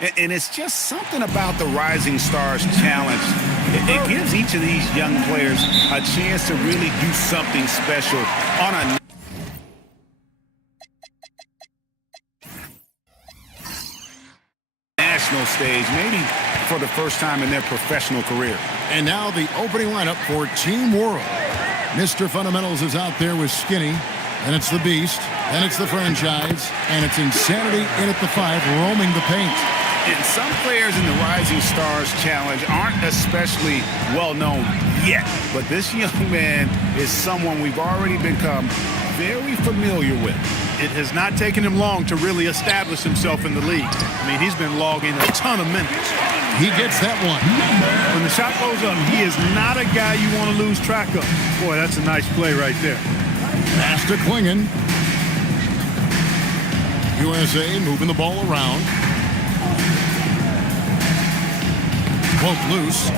And it's just something about the Rising Stars Challenge. It gives each of these young players a chance to really do something special on a national stage, maybe for the first time in their professional career. And now the opening lineup for Team World. Mr. Fundamentals is out there with Skinny, and it's the Beast, and it's the Franchise, and it's Insanity in at the 5, roaming the paint. And some players in the Rising Stars Challenge aren't especially well known yet, but this young man is someone we've already become very familiar with. It has not taken him long to really establish himself in the league. I mean, he's been logging a ton of minutes. He gets that one. When the shot goes up, he is not a guy you want to lose track of. Boy, that's a nice play right there. Pass to Klingon. USA moving the ball around. Poke loose.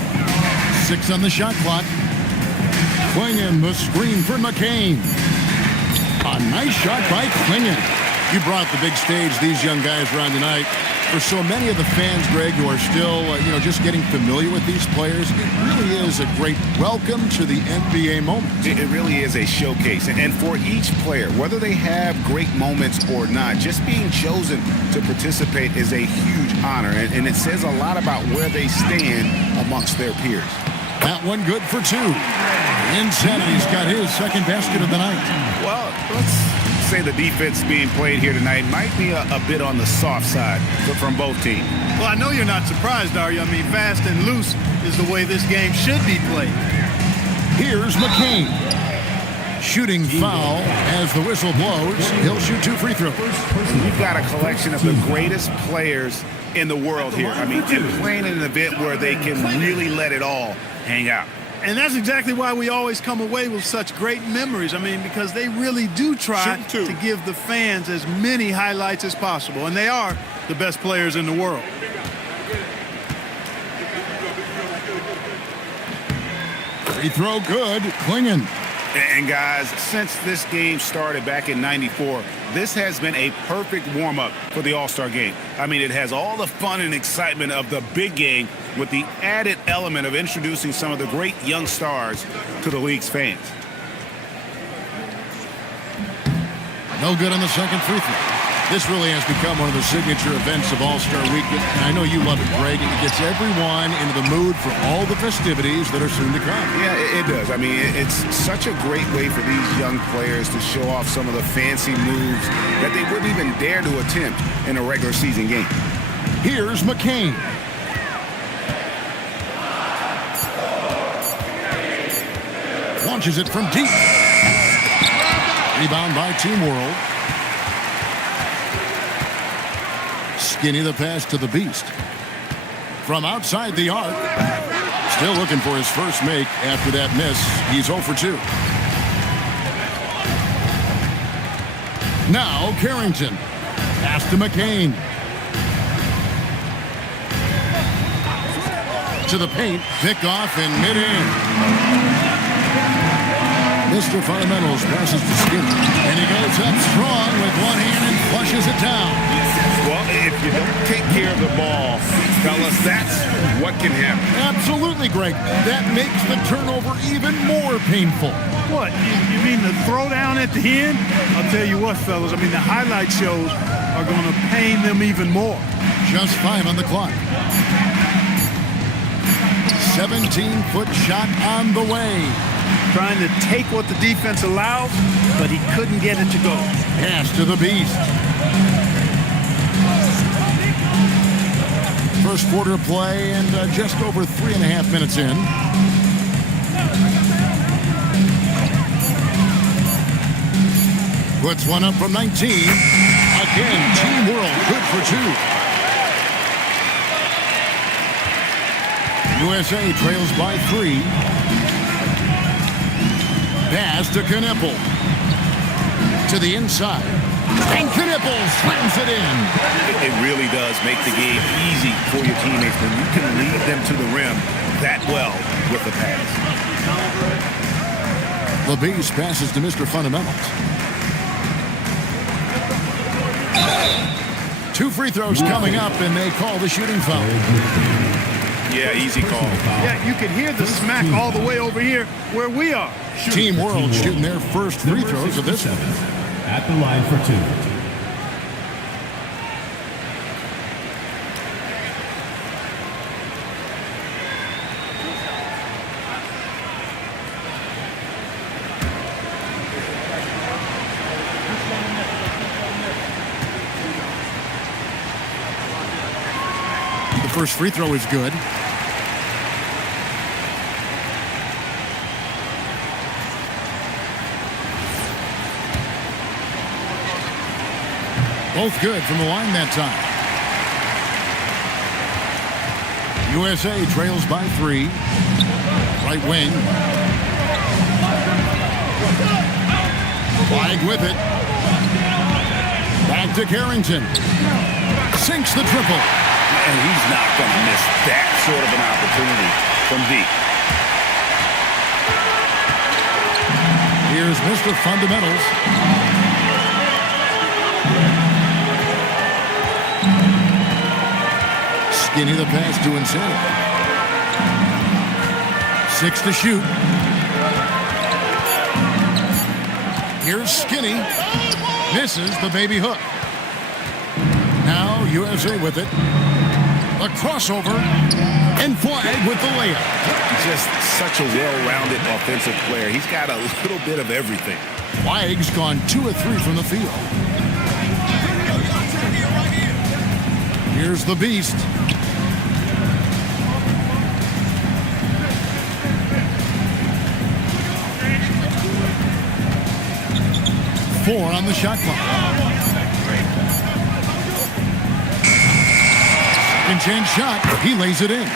6 on the shot clock. Klingon, the screen for McCain. A nice shot by Klingon. You brought the big stage these young guys around tonight. For so many of the fans, Greg, who are still, just getting familiar with these players, it really is a great welcome to the NBA moment. It really is a showcase. And for each player, whether they have great moments or not, just being chosen to participate is a huge honor. And it says a lot about where they stand amongst their peers. That one good for 2. Insanity's got his second basket of the night. Well, let's say the defense being played here tonight might be a bit on the soft side from both teams. Well, I know you're not surprised, are you? I mean, fast and loose is the way this game should be played. Here's McCain. Shooting foul as the whistle blows. He'll shoot 2 free throws. You've got a collection of the greatest players in the world here. I mean, and playing in an event where they can really let it all hang out. And that's exactly why we always come away with such great memories. I mean, because they really do try to give the fans as many highlights as possible. And they are the best players in the world. Free throw good. Klingon. And guys, since this game started back in '94, this has been a perfect warm-up for the All-Star game. I mean, it has all the fun and excitement of the big game with the added element of introducing some of the great young stars to the league's fans. No good on the second free throw. This really has become one of the signature events of All-Star Weekend. And I know you love it, Greg. It gets everyone into the mood for all the festivities that are soon to come. Yeah, it does. I mean, it's such a great way for these young players to show off some of the fancy moves that they wouldn't even dare to attempt in a regular season game. Here's McCain. Launches it from deep. Rebound by Team World. Skinny the pass to the Beast. From outside the arc. Still looking for his first make after that miss. He's 0 for 2. Now Carrington. Pass to McCain. To the paint. Pick off in mid-air. Mr. Fundamentals passes to Skinny. And he goes up strong with one hand and flushes it down. Well, if you don't take care of the ball, fellas, that's what can happen. Absolutely, Greg. That makes the turnover even more painful. What? You mean the throwdown at the end? I'll tell you what, fellas. I mean, the highlight shows are going to pain them even more. Just 5 on the clock. 17-foot shot on the way. Trying to take what the defense allows, but he couldn't get it to go. Pass to the Beast. First quarter of play and just over 3.5 minutes in. Puts one up from 19. Again, Team World good for 2. USA trails by 3. Pass to Knippel. To the inside. And Knippel slams it in. It really does make the game easy for your teammates when you can lead them to the rim that well with the pass. The Beast passes to Mr. Fundamentals. 2 free throws coming up, and they call the shooting foul. Yeah, easy call. Yeah, you can hear the smack all the way over here where we are. Team World shooting their first free throws of this one. At the line for 2. The first free throw is good. Both good from the line that time. USA trails by 3. Right wing. Flag with it. Back to Carrington. Sinks the triple. And he's not going to miss that sort of an opportunity from deep. Here's Mr. Fundamentals. Skinny the pass to Insanity. 6 to shoot. Here's Skinny. Misses the baby hook. Now USA with it. A crossover. And Flag with the layup. Just such a well-rounded offensive player. He's got a little bit of everything. Flag's gone 2 of 3 from the field. Here's the Beast. Four on the shot clock. Second chance shot. He lays it in.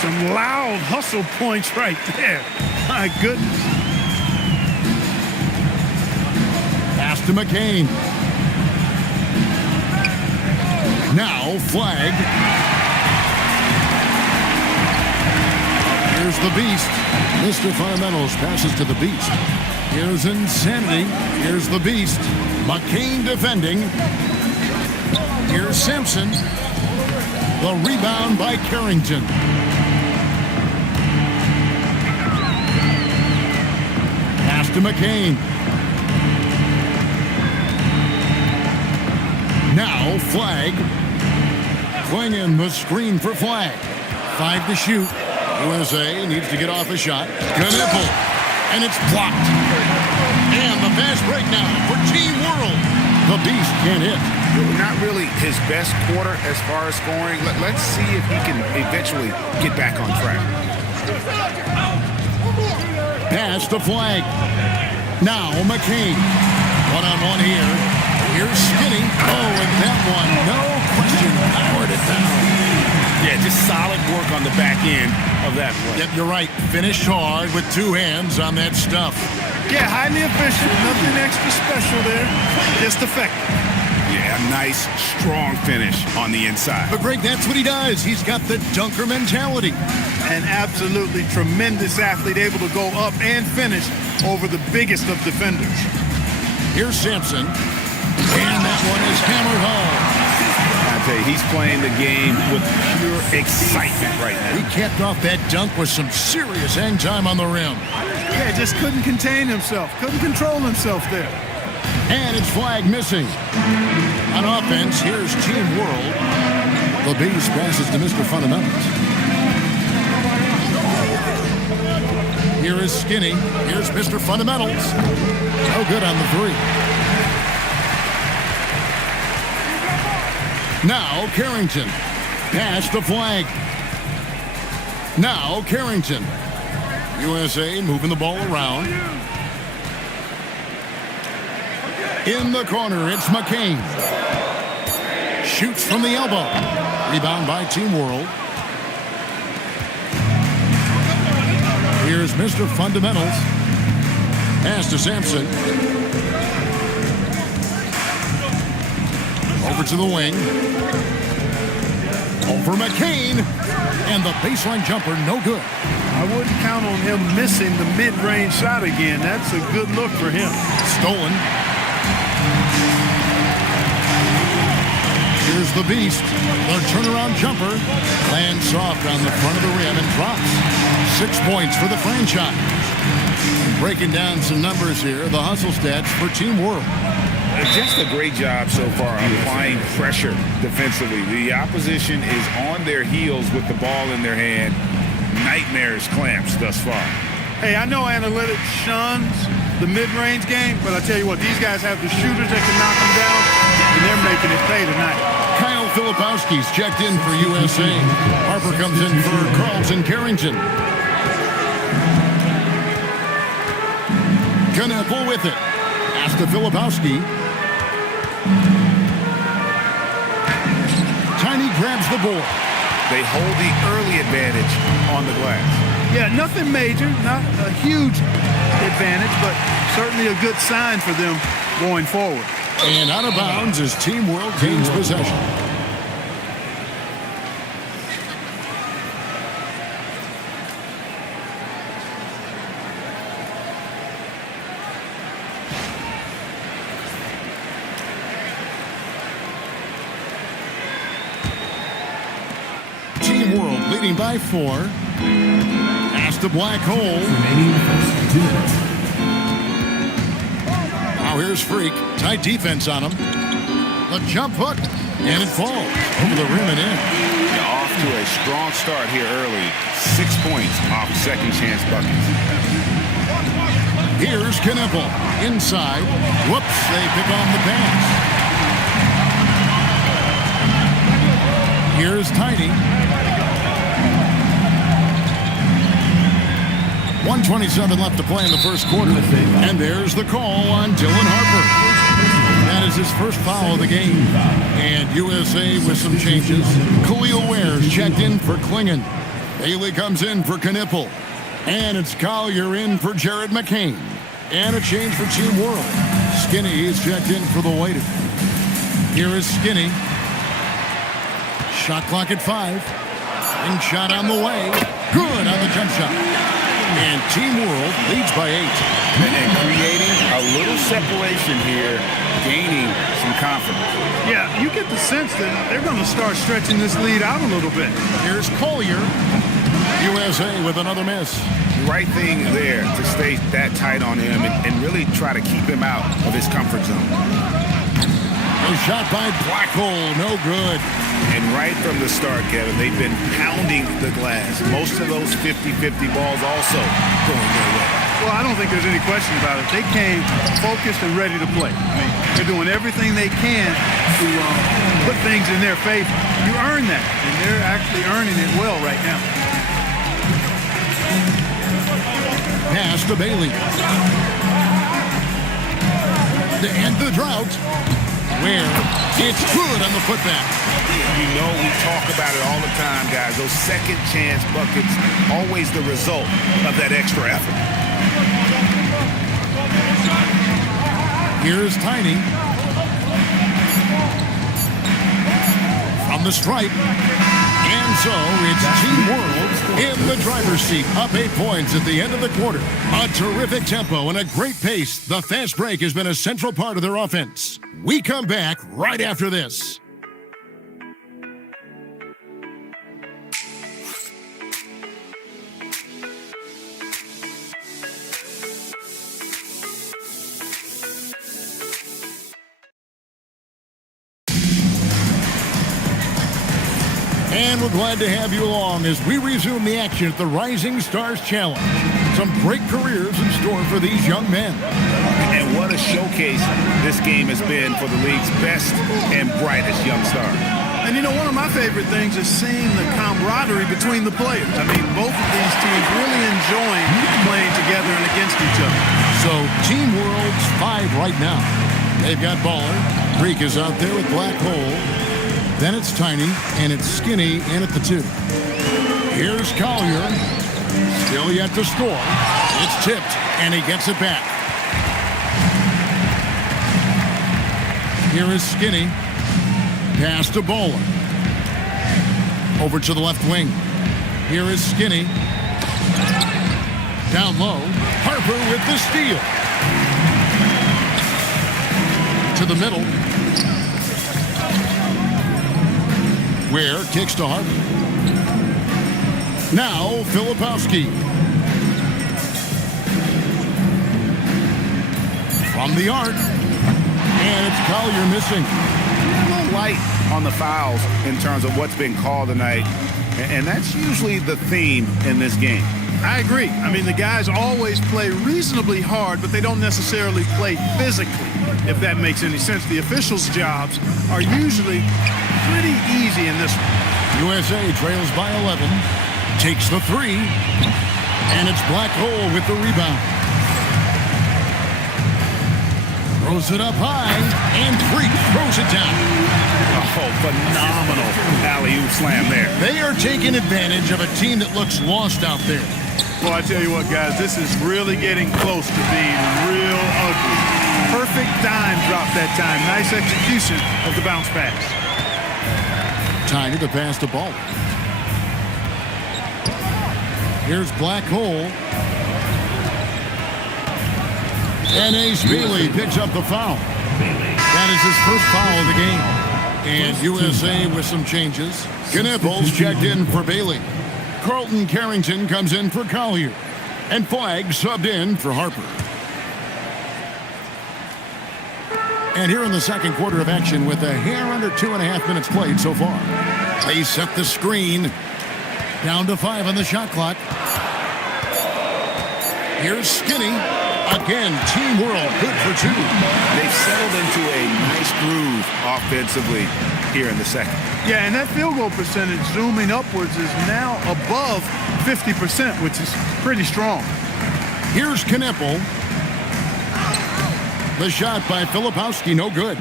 Some loud hustle points right there. My goodness. Pass to McCain. Now Flag. Here's the Beast. Mr. Fundamentals passes to the Beast. Here's Insanity. Here's the Beast. McCain defending. Here's Sampson. The rebound by Carrington. Pass to McCain. Now Flag. Clinging the screen for Flag. 5 to shoot. USA needs to get off a shot. Knipple. And it's blocked. And the fast break now for Team World. The Beast can't hit. Not really his best quarter as far as scoring. Let's see if he can eventually get back on track. Pass to Flag. Now McCain. One-on-one here. Here's Skinny. Oh, and that one, no question, powered it down. Yeah, just solid work on the back end of that play. Yep, you're right. Finished hard with 2 hands on that stuff. Yeah, highly efficient. Nothing extra special there. Just effective. Yeah, nice, strong finish on the inside. But Greg, that's what he does. He's got the dunker mentality. An absolutely tremendous athlete, able to go up and finish over the biggest of defenders. Here's Sampson. And that one is hammered home. I tell you, he's playing the game with pure excitement right now. He capped off that dunk with some serious hang time on the rim. Yeah, just couldn't contain himself. Couldn't control himself there. And it's Flag missing. On offense, here's Team World. The Beast passes to Mr. Fundamentals. Here is Skinny. Here's Mr. Fundamentals. No good on the 3. Now Carrington. Pass to Flag. Now Carrington. USA moving the ball around. In the corner, it's McCain. Shoots from the elbow. Rebound by Team World. Here's Mr. Fundamentals. Pass to Sampson. Over to the wing. Over McCain. And the baseline jumper, no good. I wouldn't count on him missing the mid-range shot again. That's a good look for him. Stolen. Here's the beast. The turnaround jumper lands soft on the front of the rim and drops. 6 points for the franchise. Breaking down some numbers here, the hustle stats for Team World. Just a great job so far applying pressure defensively. The opposition is on their heels with the ball in their hand. Nightmares clamps thus far. Hey, I know analytics shuns the mid-range game, but I tell you what, these guys have the shooters that can knock them down, and they're making it pay tonight. Kyle Filipowski's checked in for USA. Harper comes in for Carlton Carrington. Knueppel with it. Pass to Filipowski. Tiny grabs the board. They hold the early advantage on the glass. Yeah, nothing major, not a huge advantage, but certainly a good sign for them going forward. And out of bounds as Team World gains possession. Team World leading by 4. Pass to Black Hole. Remaining first 2 minutes. Now here's Freak. Tight defense on him. The jump hook. And it falls over the rim and in. Off to a strong start here early. 6 points off second chance buckets. Here's Knueppel. Inside. Whoops, they pick on the pass. Here's Tiny. 1:27 left to play in the first quarter. And there's the call on Dylan Harper. That is his first foul of the game. And USA with some changes. Khalil Ware's checked in for Klingon. Bailey comes in for Knueppel. And it's Collier in for Jared McCain. And a change for Team World. Skinny is checked in for the White. Here is Skinny. Shot clock at 5. And shot on the way. Good on the jump shot. And Team World leads by 8. And creating a little separation here, gaining some confidence. Yeah, you get the sense that they're going to start stretching this lead out a little bit. Here's Collier. USA with another miss. Right thing there to stay that tight on him and really try to keep him out of his comfort zone. A shot by Black Hole, no good. And right from the start, Kevin, they've been pounding the glass. Most of those 50-50 balls also going their way. Well, I don't think there's any question about it. They came focused and ready to play. I mean, they're doing everything they can to put things in their favor. You earn that, and they're actually earning it well right now. Pass to Bailey. To end the drought. Where it's good on the putback. You know we talk about it all the time, guys. Those second chance buckets, always the result of that extra effort. Here's Tiny. From the stripe. And so it's Team World in the driver's seat, up 8 points at the end of the quarter. A terrific tempo and a great pace. The fast break has been a central part of their offense. We come back right after this. And we're glad to have you along as we resume the action at the Rising Stars Challenge. Some great careers in store for these young men. And what a showcase this game has been for the league's best and brightest young stars. And, you know, one of my favorite things is seeing the camaraderie between the players. I mean, both of these teams really enjoying playing together and against each other. So, Team World's 5 right now. They've got Baller. Freak is out there with Black Hole. Then it's Tiny, and it's Skinny in at the 2. Here's Collier. Still yet to score. It's tipped, and he gets it back. Here is Skinny. Pass to Bowler. Over to the left wing. Here is Skinny. Down low. Harper with the steal. To the middle. Ware kicks to Harper. Now Filipowski. From the arc. And it's Collier missing. A little light on the fouls in terms of what's been called tonight. And that's usually the theme in this game. I agree. I mean, the guys always play reasonably hard, but they don't necessarily play physically, if that makes any sense. The officials' jobs are usually pretty easy in this one. USA trails by 11. Takes the three. And it's Black Hole with the rebound. Throws it up high. And Freak throws it down. Oh, phenomenal alley-oop slam there. They are taking advantage of a team that looks lost out there. Well, I tell you what, guys, this is really getting close to being real ugly. Perfect dime drop that time. Nice execution of the bounce pass. Tiny to pass the ball. Here's Black Hole. And Ace Bailey picks up the foul. That is his first foul of the game. And USA with some changes. Knipples checked in for Bailey. Carlton Carrington comes in for Collier. And Flagg subbed in for Harper. And here in the second quarter of action with a hair under 2.5 minutes played so far. They set the screen. Down to 5 on the shot clock. Here's Skinny. Again, Team World good for 2. They've settled into a nice groove offensively here in the second. Yeah, and that field goal percentage zooming upwards is now above 50%, which is pretty strong. Here's Knipple. The shot by Filipowski, no good.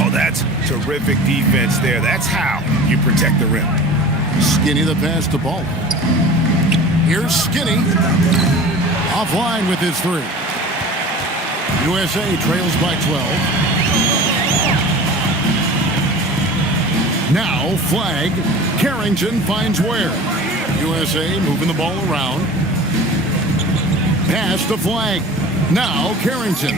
Oh, that's terrific defense there. That's how you protect the rim. Skinny the pass to ball. Here's Skinny. Offline with his three. USA trails by 12. Now Flagg. Carrington finds Ware. USA moving the ball around. Pass to Flagg. Now Carrington.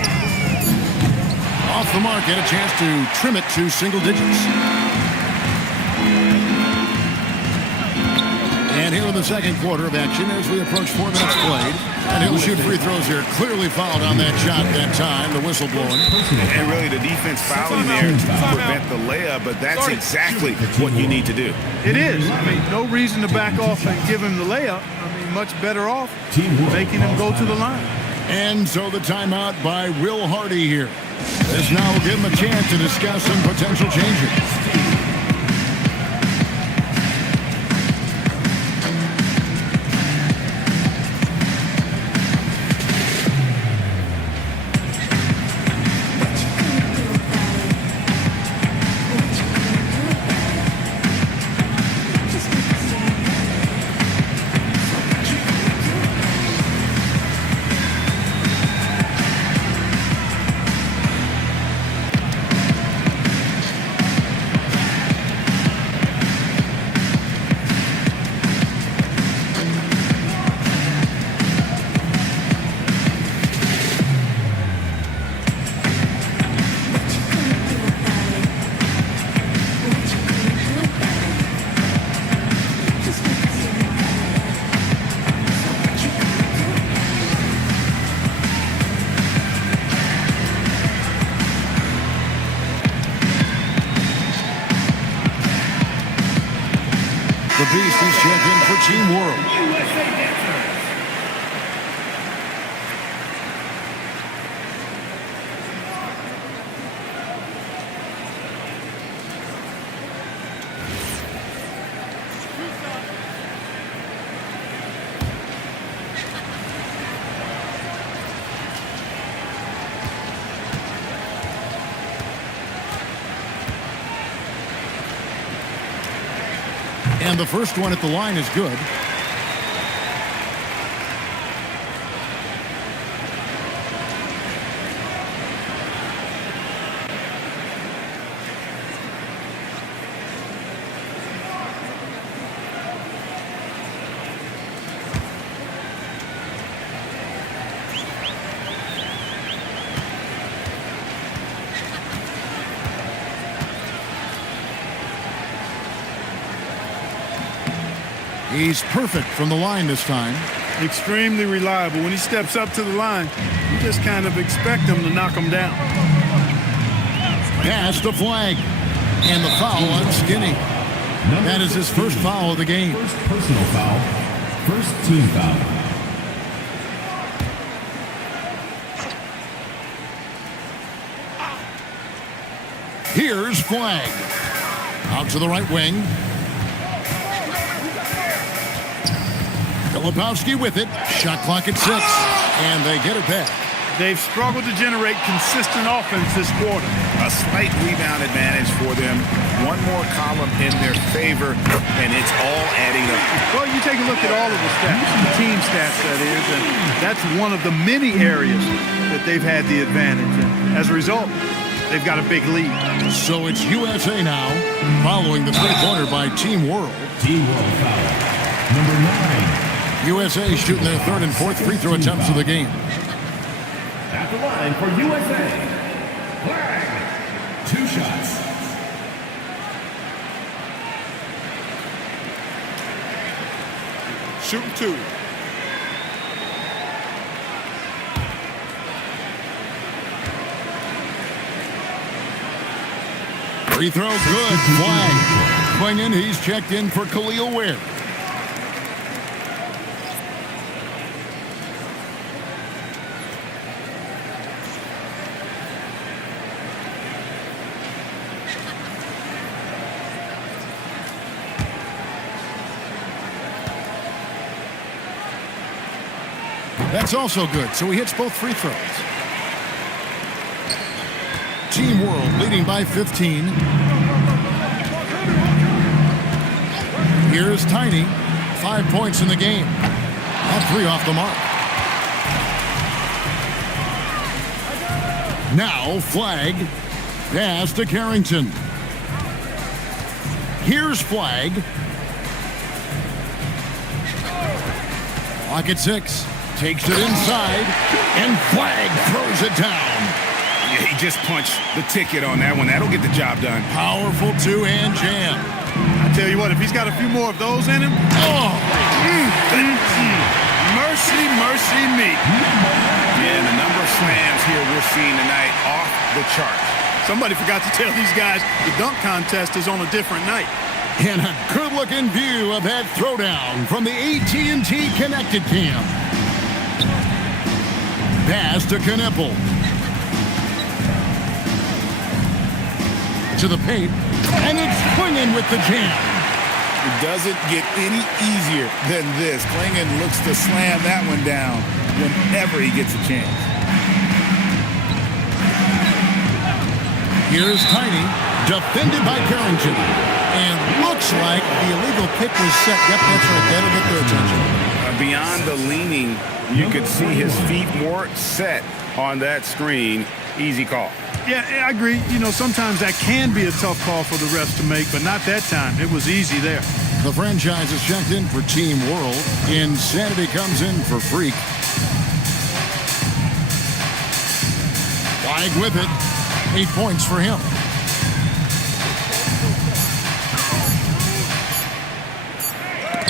Off the mark, get a chance to trim it to single digits. And here in the second quarter of action as we approach 4 minutes played. And he'll shoot free throws here. Clearly fouled on that shot that time. The whistle blowing. And really the defense fouling there to prevent the layup, but that's exactly what you need to do. It is. I mean, no reason to back off and give him the layup. I mean, much better off making him go to the line. And so the timeout by Will Hardy here. This now will give him a chance to discuss some potential changes. The Beasties check in for Team World. And the first one at the line is good. He's perfect from the line this time. Extremely reliable. When he steps up to the line, you just kind of expect him to knock him down. Pass the flag. And the foul on Skinny. That is his first foul of the game. First personal foul. First team foul. Here's Flag. Out to the right wing. Filipowski with it. Shot clock at 6. And they get it back. They've struggled to generate consistent offense this quarter. A slight rebound advantage for them. One more column in their favor, and it's all adding up. Well, you take a look at all of the stats, the team stats that is, and that's one of the many areas that they've had the advantage. And as a result, they've got a big lead. So it's USA now, following the three-pointer by Team World. Team World foul. Number 9. USA shooting their third and fourth free throw attempts of the game. At the line for USA. Flag. 2 shots. Shooting 2. Free throw good. Flag. Clinging, he's checked in for Khalil Ware. That's also good, so he hits both free throws. Team World leading by 15. Here's Tiny. 5 points in the game. All 3 off the mark. Now Flag. Pass to Carrington. Here's Flag. Clock at 6. Takes it inside, and Flag throws it down. Yeah, he just punched the ticket on that one. That'll get the job done. Powerful two-hand jam. I tell you what, if he's got a few more of those in him, mercy, mercy me. Yeah, and the number of slams here we're seeing tonight off the charts. Somebody forgot to tell these guys the dunk contest is on a different night. And a good-looking view of that throwdown from the AT&T Connected Cam. Pass to Knipple. To the paint, and it's Klingon with the jam. It doesn't get any easier than this. Klingon looks to slam that one down whenever he gets a chance. Here's Tiny, defended by Carrington. And looks like the illegal kick was set. Yep, that's right. That'll get their attention. Beyond the leaning, you could see his feet more set on that screen. Easy call. Yeah, I agree. You know, sometimes that can be a tough call for the refs to make, but not that time. It was easy there. The franchise is checked in for Team World. Insanity comes in for Freak. Flag with it. 8 points for him.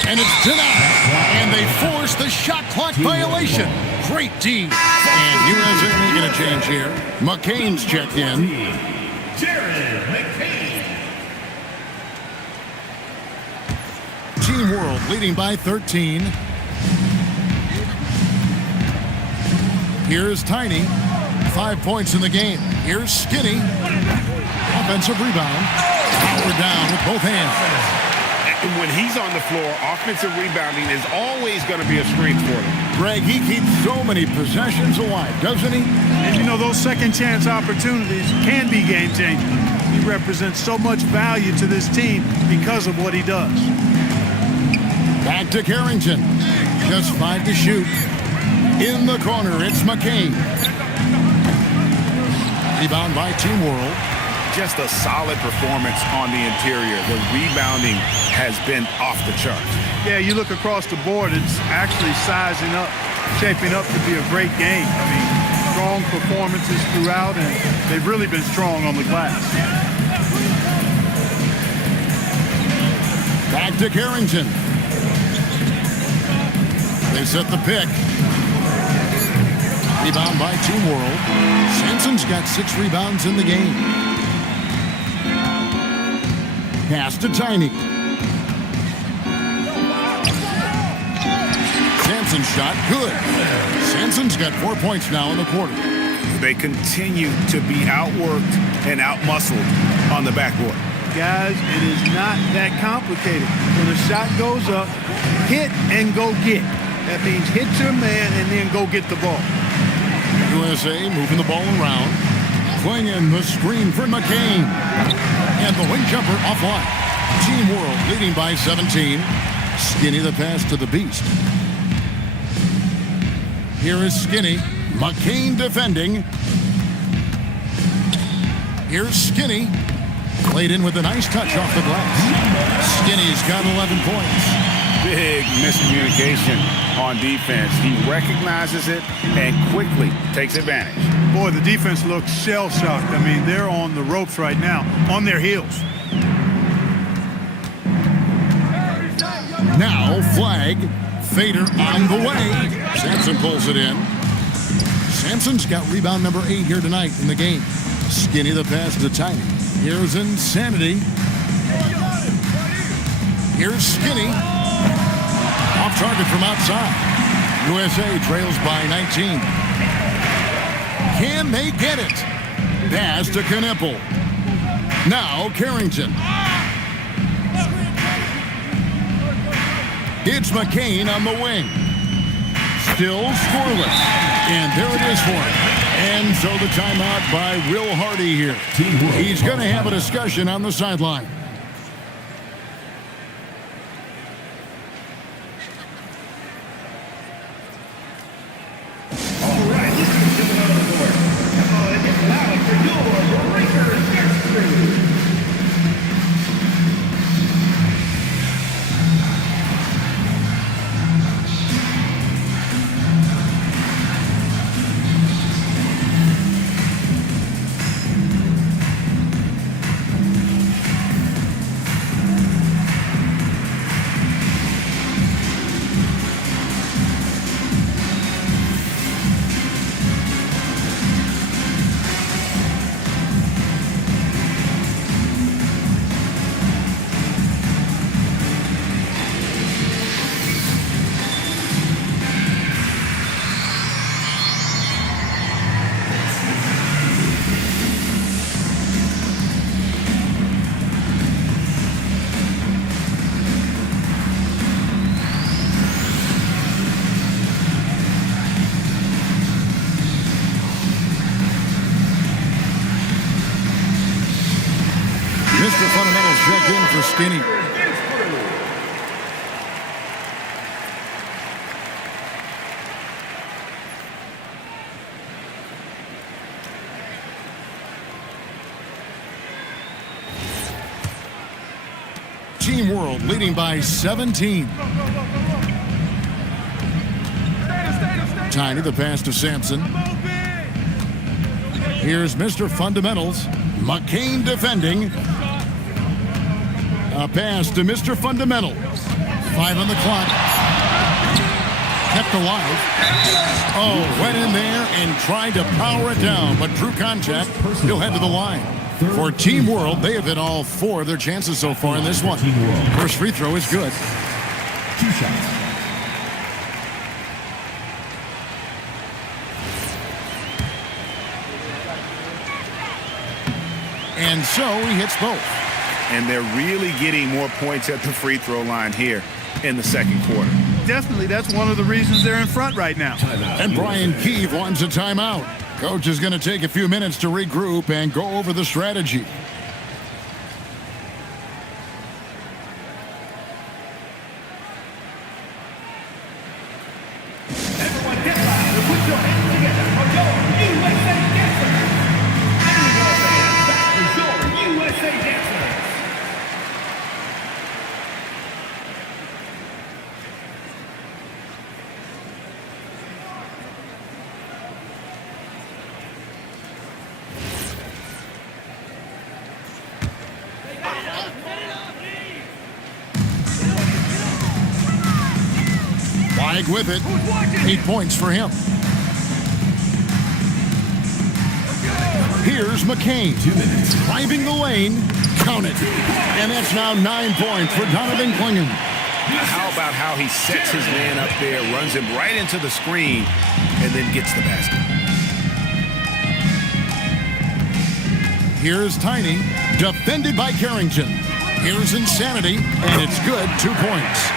And it's denied. And they force the shot clock violation. Great D. And USA making a change here. McCain's checked in. Jared McCain. Team World leading by 13. Here's Tiny. 5 points in the game. Here's Skinny. Offensive rebound. Power down with both hands. And when he's on the floor, offensive rebounding is always going to be a strength for him. Greg, he keeps so many possessions alive, doesn't he? And you know, those second chance opportunities can be game changing. He represents so much value to this team because of what he does. Back to Carrington. Just 5 to shoot. In the corner, it's McCain. Rebound by Team World. Just a solid performance on the interior. The rebounding has been off the charts. Yeah, you look across the board, it's actually sizing up, shaping up to be a great game. I mean, strong performances throughout, and they've really been strong on the glass. Back to Carrington. They set the pick. Rebound by Team World. Sampson's got 6 rebounds in the game. Pass to Tiny. Sampson's shot, good. Sampson's got 4 points now in the quarter. They continue to be outworked and outmuscled on the backboard. Guys, it is not that complicated. When a shot goes up, hit and go get. That means hit your man and then go get the ball. USA moving the ball around. Swinging the screen for McCain. And the wing jumper offline. Team World leading by 17. Skinny the pass to the Beast. Here is Skinny. McCain defending. Here's Skinny. Played in with a nice touch off the glass. Skinny's got 11 points. Big miscommunication on defense. He recognizes it and quickly takes advantage. Boy, the defense looks shell-shocked. I mean, they're on the ropes right now, on their heels. Now flag. Fader on the way. Sampson pulls it in. Sampson's got rebound number 8 here tonight in the game. Skinny the pass to Tiny. Here's Insanity. Here's Skinny. Off target from outside. USA trails by 19. Can they get it? Pass to Knipple. Now Carrington. It's McCain on the wing. Still scoreless. And there it is for him. And so the timeout by Will Hardy here. He's going to have a discussion on the sideline. All right, listen to another board. Come on and get loud for your Breakers Dance Crew. Mr. Fundamentals check in for Skinny. Team World leading by 17. Tiny the pass to Sampson. Here's Mr. Fundamentals. McCain defending. A pass to Mr. Fundamentals. 5 on the clock. Kept alive. Oh, went in there and tried to power it down, but drew contact. He'll head to the line. For Team World, they have hit all 4 of their chances so far in this one. First free throw is good. 2 shots. And so he hits both. And they're really getting more points at the free throw line here in the second quarter. Definitely, that's one of the reasons they're in front right now. And Brian Keefe wants a timeout. Coach is going to take a few minutes to regroup and go over the strategy. Everyone get loud and put your hands together for your USA Dancers. Everyone fans, that is your USA Dancers. Flag with it. 8 points for him. Here's McCain. 2 minutes. Driving the lane. Count it. And that's now 9 points for Donovan Clingan. How about how he sets his man up there, runs him right into the screen, and then gets the basket. Here's Tiny, defended by Carrington. Here's Insanity, and it's good, 2 points.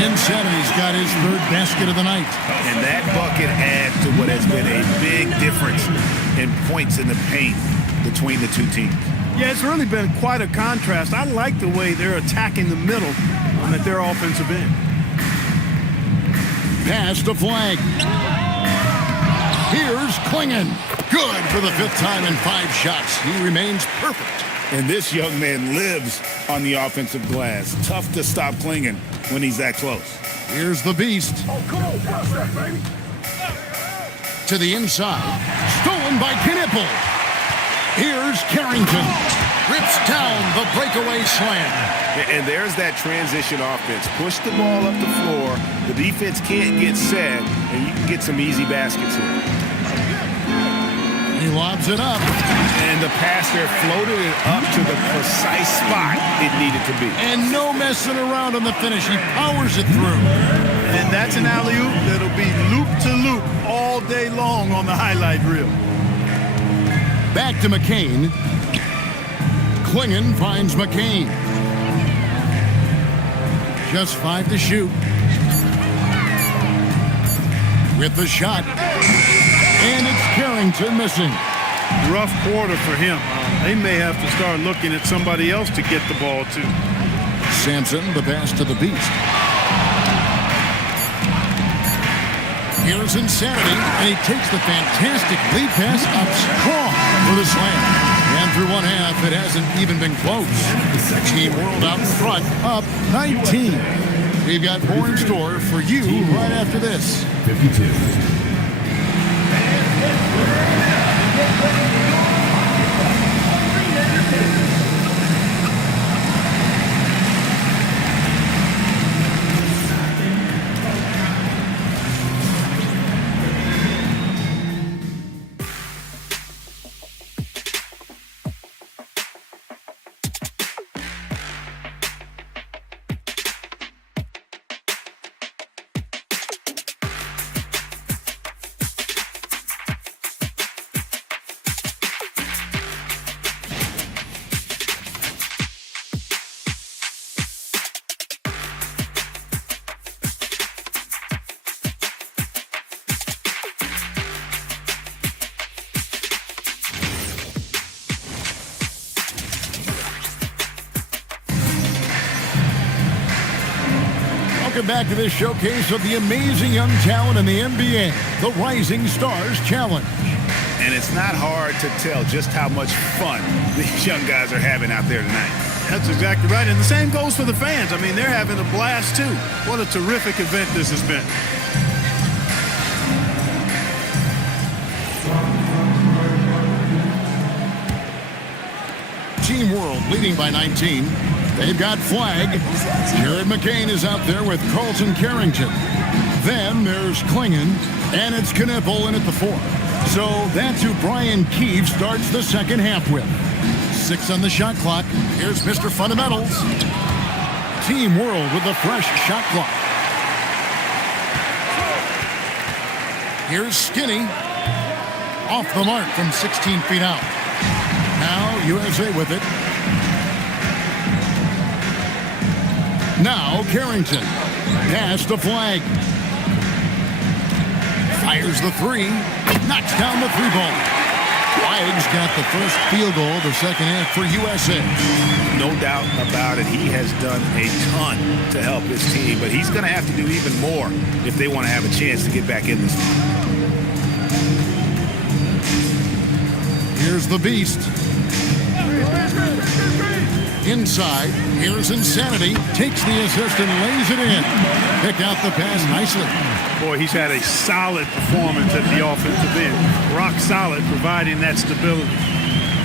Insanity's got his 3rd basket of the night. And that bucket adds to what has been a big difference in points in the paint between the two teams. Yeah, it's really been quite a contrast. I like the way they're attacking the middle at their offensive end. Pass to Flag. Here's Clingan. Good for the 5th time in 5 shots. He remains perfect. And this young man lives on the offensive glass. Tough to stop Clingan when he's that close. Here's the Beast. To the inside. Stolen by Knipple. Here's Carrington. Rips down the breakaway slam. And there's that transition offense. Push the ball up the floor. The defense can't get set, and you can get some easy baskets here. He lobs it up. And the pass there floated it up to the precise spot it needed to be. And no messing around on the finish. He powers it through. And that's an alley-oop that'll be loop to loop all day long on the highlight reel. Back to McCain. Clingan finds McCain. Just 5 to shoot. With the shot. And it's Carrington missing. Rough quarter for him. They may have to start looking at somebody else to get the ball to. Sampson, the pass to the Beast. Here's Insanity, and he takes the fantastic lead pass up strong for the slam. And through 1 half, it hasn't even been close. Team World out front, up 19. We've got more in store for you right after this. 52. Welcome back to this showcase of the amazing young talent in the NBA, the Rising Stars Challenge. And it's not hard to tell just how much fun these young guys are having out there tonight. That's exactly right. And the same goes for the fans. I mean, they're having a blast, too. What a terrific event this has been. Team World leading by 19. They've got Flag. Jared McCain is out there with Carlton Carrington. Then there's Clingan, and it's Knipple in at the 4. So that's who Brian Keefe starts the 2nd half with. 6 on the shot clock. Here's Mr. Fundamentals. Team World with the fresh shot clock. Here's Skinny. Off the mark from 16 feet out. Now USA with it. Now Carrington. Pass to Flag. Fires the 3. Knocks down the 3-ball. Flag's got the first field goal of the 2nd half for USA. No doubt about it. He has done a ton to help his team, but he's going to have to do even more if they want to have a chance to get back in this one. Here's the Beast. Inside, here's Insanity. Takes the assist and lays it in. Picked out the pass nicely. Boy, he's had a solid performance at the offensive end. Rock solid, providing that stability.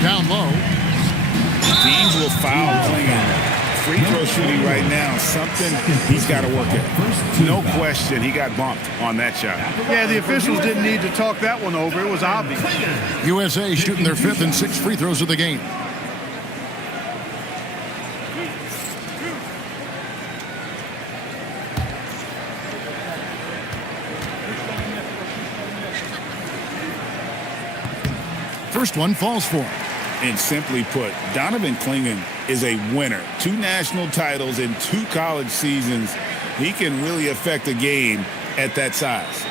Down low. Teams will foul Clingan free throw shooting right now, something he's got to work at. No question, he got bumped on that shot. Yeah, the officials didn't need to talk that one over. It was obvious. USA shooting their 5th and 6th free throws of the game. First one falls for him. And simply put, Donovan Clingan is a winner. 2 national titles in 2 college seasons. He can really affect a game at that size.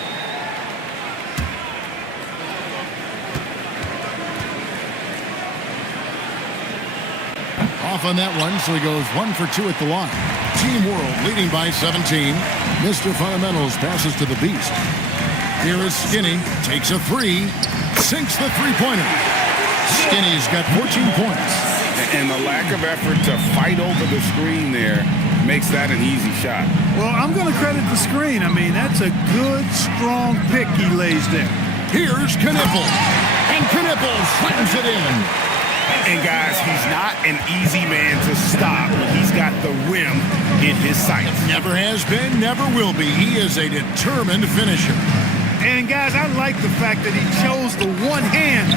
Off on that one, so he goes 1 for 2 at the line. Team World leading by 17. Mr. Fundamentals passes to the Beast. Here is Skinny, takes a 3, sinks the three-pointer. Skinny's got 14 points. And the lack of effort to fight over the screen there makes that an easy shot. Well, I'm going to credit the screen. I mean, that's a good, strong pick he lays there. Here's Knipple. And Knipple slams it in. And guys, he's not an easy man to stop when he's got the rim in his sights. Never has been, never will be. He is a determined finisher. And guys, I like the fact that he chose the one-hand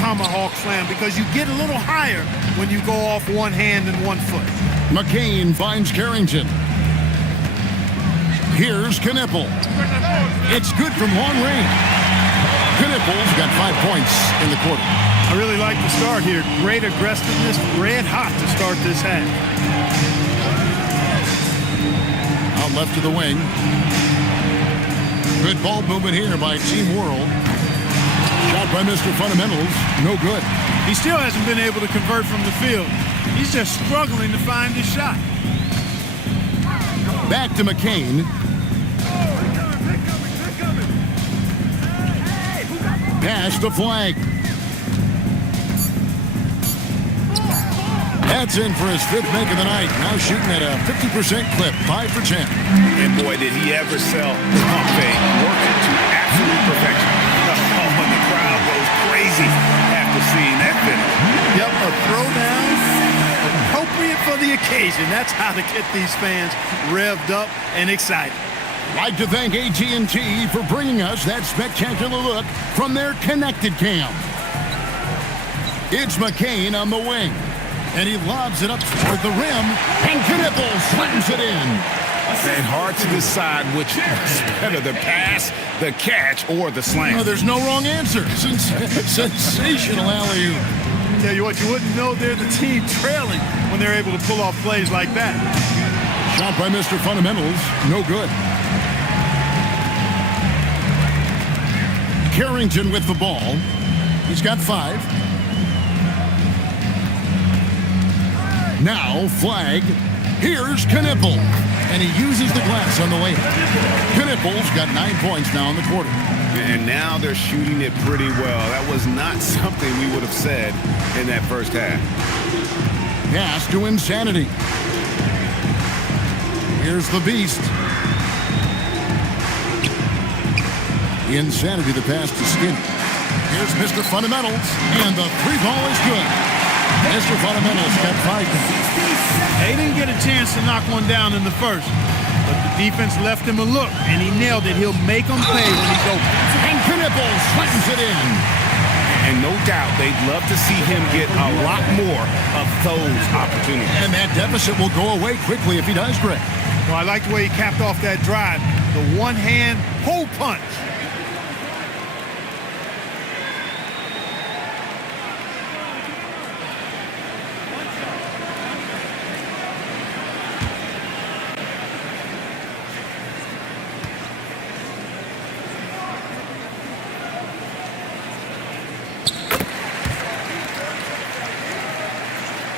tomahawk slam because you get a little higher when you go off one hand and 1 foot. McCain finds Carrington. Here's Knipple. It's good from long range. Knipple's got 5 points in the quarter. I really like the start here. Great aggressiveness, red hot to start this half. Out left to the wing. Good ball movement here by Team World. Shot by Mr. Fundamentals, no good. He still hasn't been able to convert from the field. He's just struggling to find his shot. Back to McCain. Pass to Flag. That's in for his 5th make of the night. Now shooting at a 50% clip, 5 for 10. And boy, did he ever sell the pump fake, working to absolute perfection. Oh, and the crowd goes crazy after seeing that finish. Yep, a throwdown appropriate for the occasion. That's how to get these fans revved up and excited. Like to thank AT&T for bringing us that spectacular look from their connected cam. It's McCain on the wing. And he lobs it up toward the rim, and Knipple slams it in. And hard to decide which is better, the pass, the catch, or the slam. Oh, there's no wrong answer. Sensational alley-oop. Tell you what, you wouldn't know they're the team trailing when they're able to pull off plays like that. Shot by Mr. Fundamentals, no good. Carrington with the ball. He's got 5. Now Flag. Here's Knipple. And he uses the glass on the way. Knipple's got 9 points now in the quarter. And now they're shooting it pretty well. That was not something we would have said in that first half. Pass to Insanity. Here's the Beast. Insanity, the pass to Skinny. Here's Mr. Fundamentals. And the 3-ball is good. Mr. Fundamentals got 5 points. They didn't get a chance to knock one down in the first, but the defense left him a look, and he nailed it. He'll make them pay when he's open. And Knipple slams it in. And no doubt they'd love to see him get a lot more of those opportunities. And that deficit will go away quickly if he does, Greg. Well, I like the way he capped off that drive. The one-hand hole punch.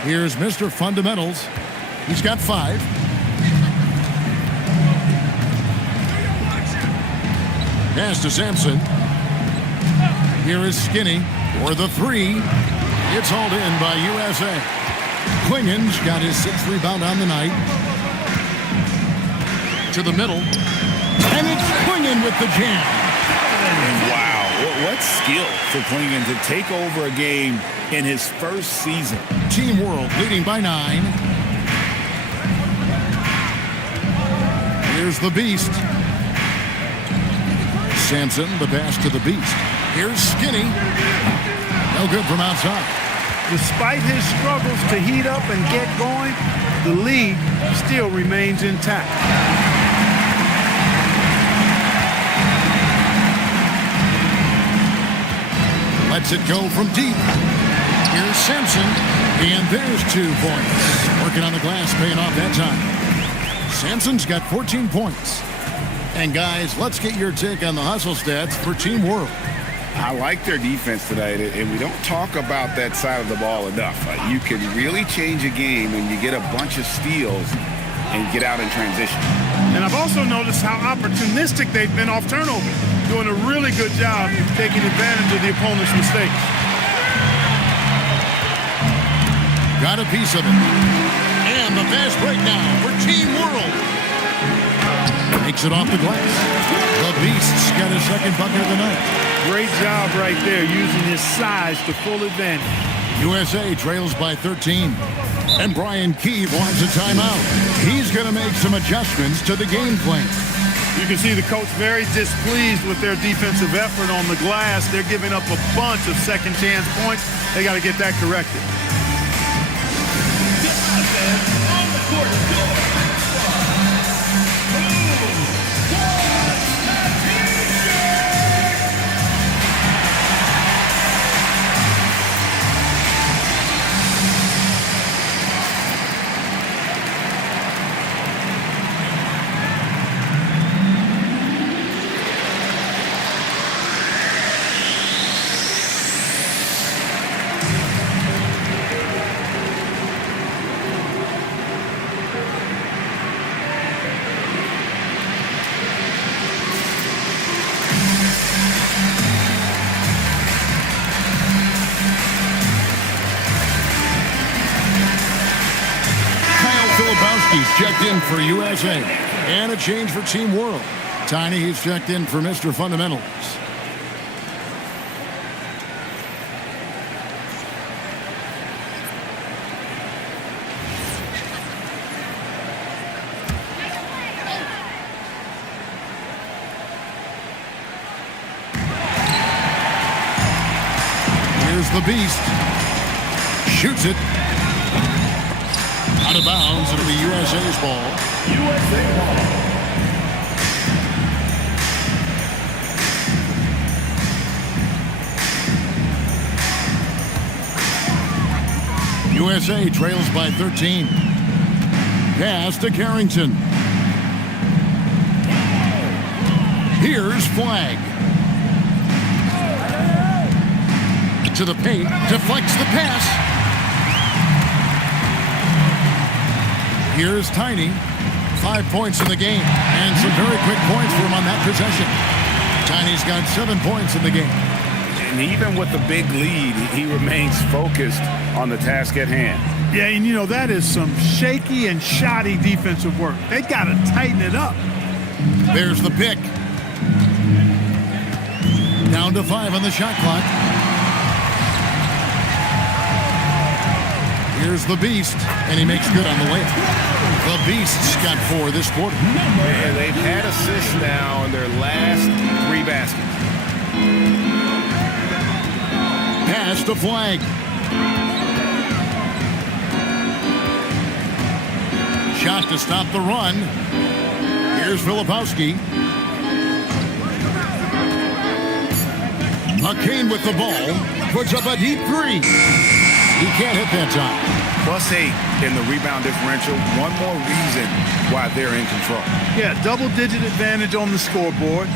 Here's Mr. Fundamentals. He's got 5. Pass to Sampson. Here is Skinny for the 3. It's hauled in by USA. Clingan's got his 6th rebound on the night. To the middle. And it's Clingan with the jam. Wow, what skill for Clingan to take over a game in his first season. Team World leading by 9. Here's the Beast. Sampson, the pass to the Beast. Here's Skinny. No good from outside. Despite his struggles to heat up and get going, the lead still remains intact. Lets it go from deep. Here's Sampson, and there's 2 points. Working on the glass, paying off that time. Sampson's got 14 points. And guys, let's get your take on the hustle stats for Team World. I like their defense tonight, and we don't talk about that side of the ball enough. You can really change a game when you get a bunch of steals and get out in transition. And I've also noticed how opportunistic they've been off turnover, doing a really good job taking advantage of the opponent's mistakes. Got a piece of it. And the fast break now for Team World. Takes it off the glass. The Beast's got his second bucket of the night. Great job right there, using his size to full advantage. USA trails by 13. And Brian Keefe wants a timeout. He's going to make some adjustments to the game plan. You can see the coach very displeased with their defensive effort on the glass. They're giving up a bunch of second chance points. They got to get that corrected. On the court, He's checked in for USA. And a change for Team World. Tiny, he's checked in for Mr. Fundamentals. Here's the Beast. Shoots it. Out of bounds, it'll be USA's ball. USA ball. USA trails by 13. Pass to Carrington. Here's Flag. To the paint, deflects the pass. Here's Tiny. 5 points in the game. And some very quick points for him on that possession. Tiny's got 7 points in the game. And even with the big lead, he remains focused on the task at hand. Yeah, and you know, that is some shaky and shoddy defensive work. They got to tighten it up. There's the pick. Down to 5 on the shot clock. Here's the Beast, and he makes good on the layup. The Beast's got 4 this quarter. And they've had assists now in their last 3 baskets. Pass to Flag. Shot to stop the run. Here's Filipowski. McCain with the ball. Puts up a deep 3. He can't hit that time. +8 in the rebound differential. One more reason why they're in control. Yeah, double-digit advantage on the scoreboard.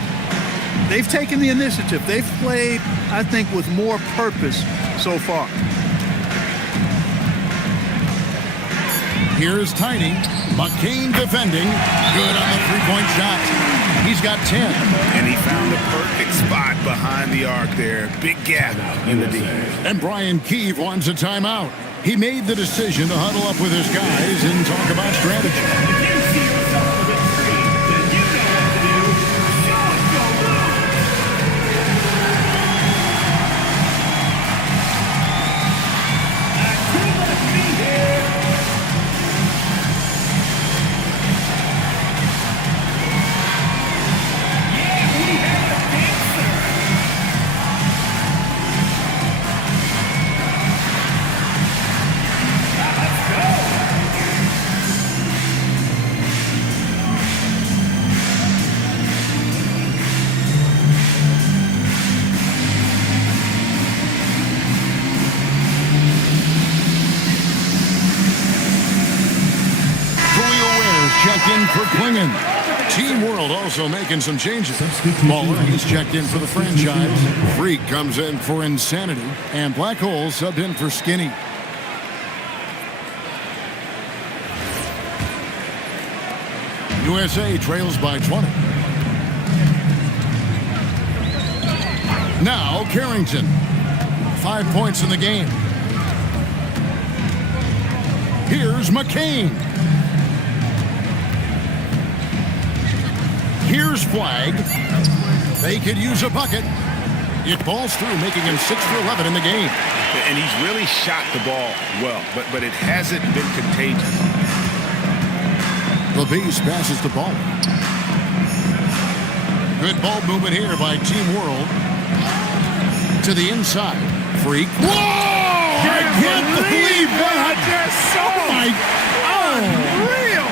They've taken the initiative. They've played, I think, with more purpose so far. Here's Tiny. McCain defending. Good on the three-point shot. He's got 10. And he found the perfect spot behind the arc there. Big gap in the D. And Brian Keefe wants a timeout. He made the decision to huddle up with his guys and talk about strategy. If you see yourself on the big screen, then you know what to do. Show it, go blue! And who must be here? for Klingon. Team World also making some changes. Muller, he's checked in for the franchise. Freak comes in for Insanity. And Black Hole subbed in for Skinny. USA trails by 20. Now Carrington. 5 points in the game. Here's McCain. Here's Flag. They could use a bucket. It balls through, making him 6 for 11 in the game. And he's really shot the ball well, but it hasn't been contagious. The Beast passes the ball. Good ball movement here by Team World. To the inside. Freak. Whoa! I can't believe that! I just saw my... Unreal!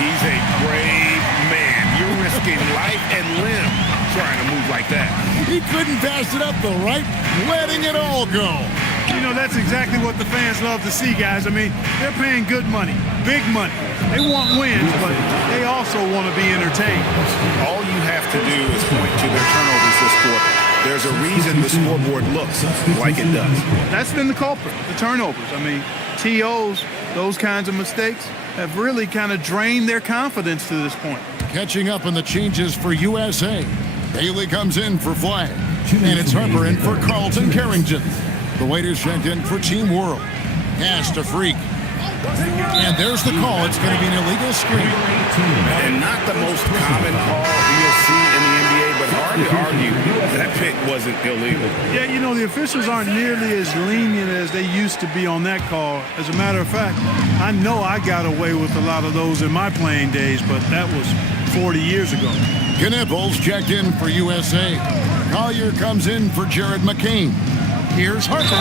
He's a brave man. You're risking life and limb trying to move like that. He couldn't pass it up the right, letting it all go. You know, that's exactly what the fans love to see, guys. I mean, they're paying good money, big money. They want wins, but they also want to be entertained. All you have to do is point to their turnovers this quarter. There's a reason the scoreboard looks like it does. That's been the culprit, the turnovers. I mean, TOs, those kinds of mistakes have really kind of drained their confidence to this point. Catching up on the changes for USA. Bailey comes in for Flag. And it's Harper in for Carlton Carrington. The waiters checked in for Team World. Pass to Freak. And there's the call. It's going to be an illegal screen. And not the most common call you'll see in the NBA, but hard to argue that pick wasn't illegal. Yeah, you know, the officials aren't nearly as lenient as they used to be on that call. As a matter of fact, I know I got away with a lot of those in my playing days, but that was 40 years ago. Knipples checked in for USA. Collier comes in for Jared McCain. Here's Harper.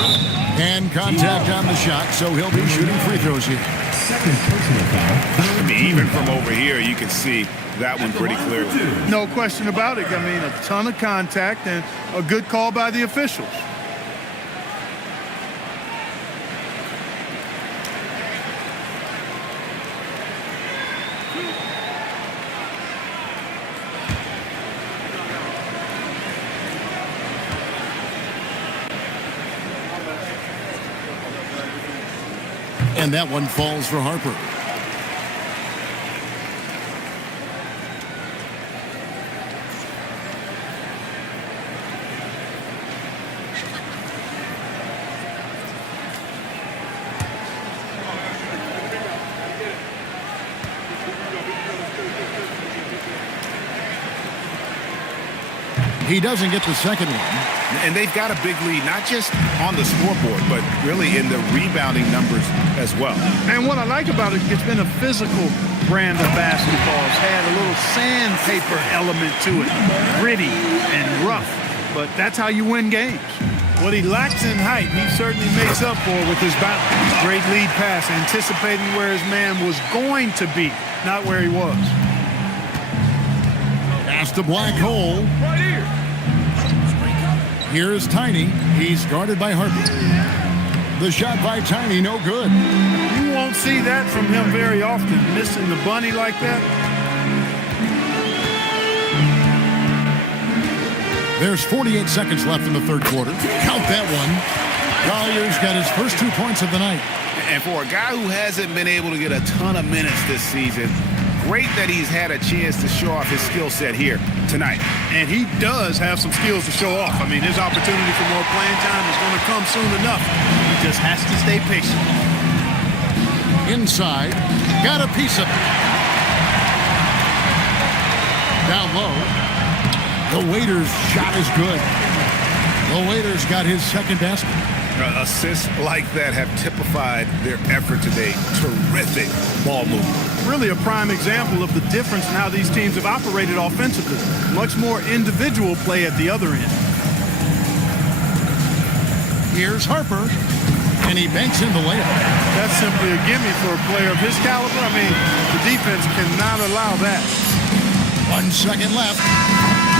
And contact on the shot, so he'll be shooting free throws here. Second personal foul. I mean, even from over here, you can see that one pretty clearly. No question about it. I mean, a ton of contact and a good call by the officials. And that one falls for Harper. He doesn't get the second one. And they've got a big lead, not just on the scoreboard, but really in the rebounding numbers as well. And what I like about it, it's been a physical brand of basketball. It's had a little sandpaper element to it, gritty and rough. But that's how you win games. What he lacks in height, he certainly makes up for with his bounce. Great lead pass, anticipating where his man was going to be, not where he was. Pass the Black Hole. Right here. Here's Tiny. He's guarded by Harper. The shot by Tiny, no good. You won't see that from him very often, missing the bunny like that. There's 48 seconds left in the third quarter. Count that one. Collier's got his first 2 points of the night. And for a guy who hasn't been able to get a ton of minutes this season, great that he's had a chance to show off his skill set here tonight. And he does have some skills to show off. I mean, his opportunity for more playing time is going to come soon enough. He just has to stay patient. Inside. Got a piece of it. Down low. The Waiters' shot is good. The Waiters got his second basket. Assists like that have typified their effort today. Terrific ball movement. Really a prime example of the difference in how these teams have operated offensively. Much more individual play at the other end. Here's Harper, and he banks in the layup. That's simply a gimme for a player of his caliber. I mean, the defense cannot allow that. 1 second left.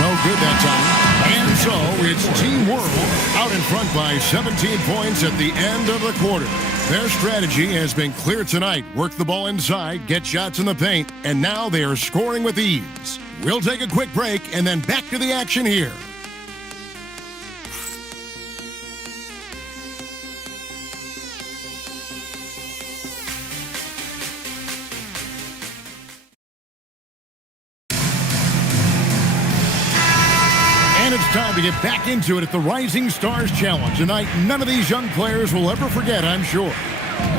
No good that time. And so it's Team World out in front by 17 points at the end of the quarter. Their strategy has been clear tonight. Work the ball inside, get shots in the paint, and now they are scoring with ease. We'll take a quick break and then back to the action here. And it's time to get back into it at the Rising Stars Challenge. Tonight, none of these young players will ever forget, I'm sure.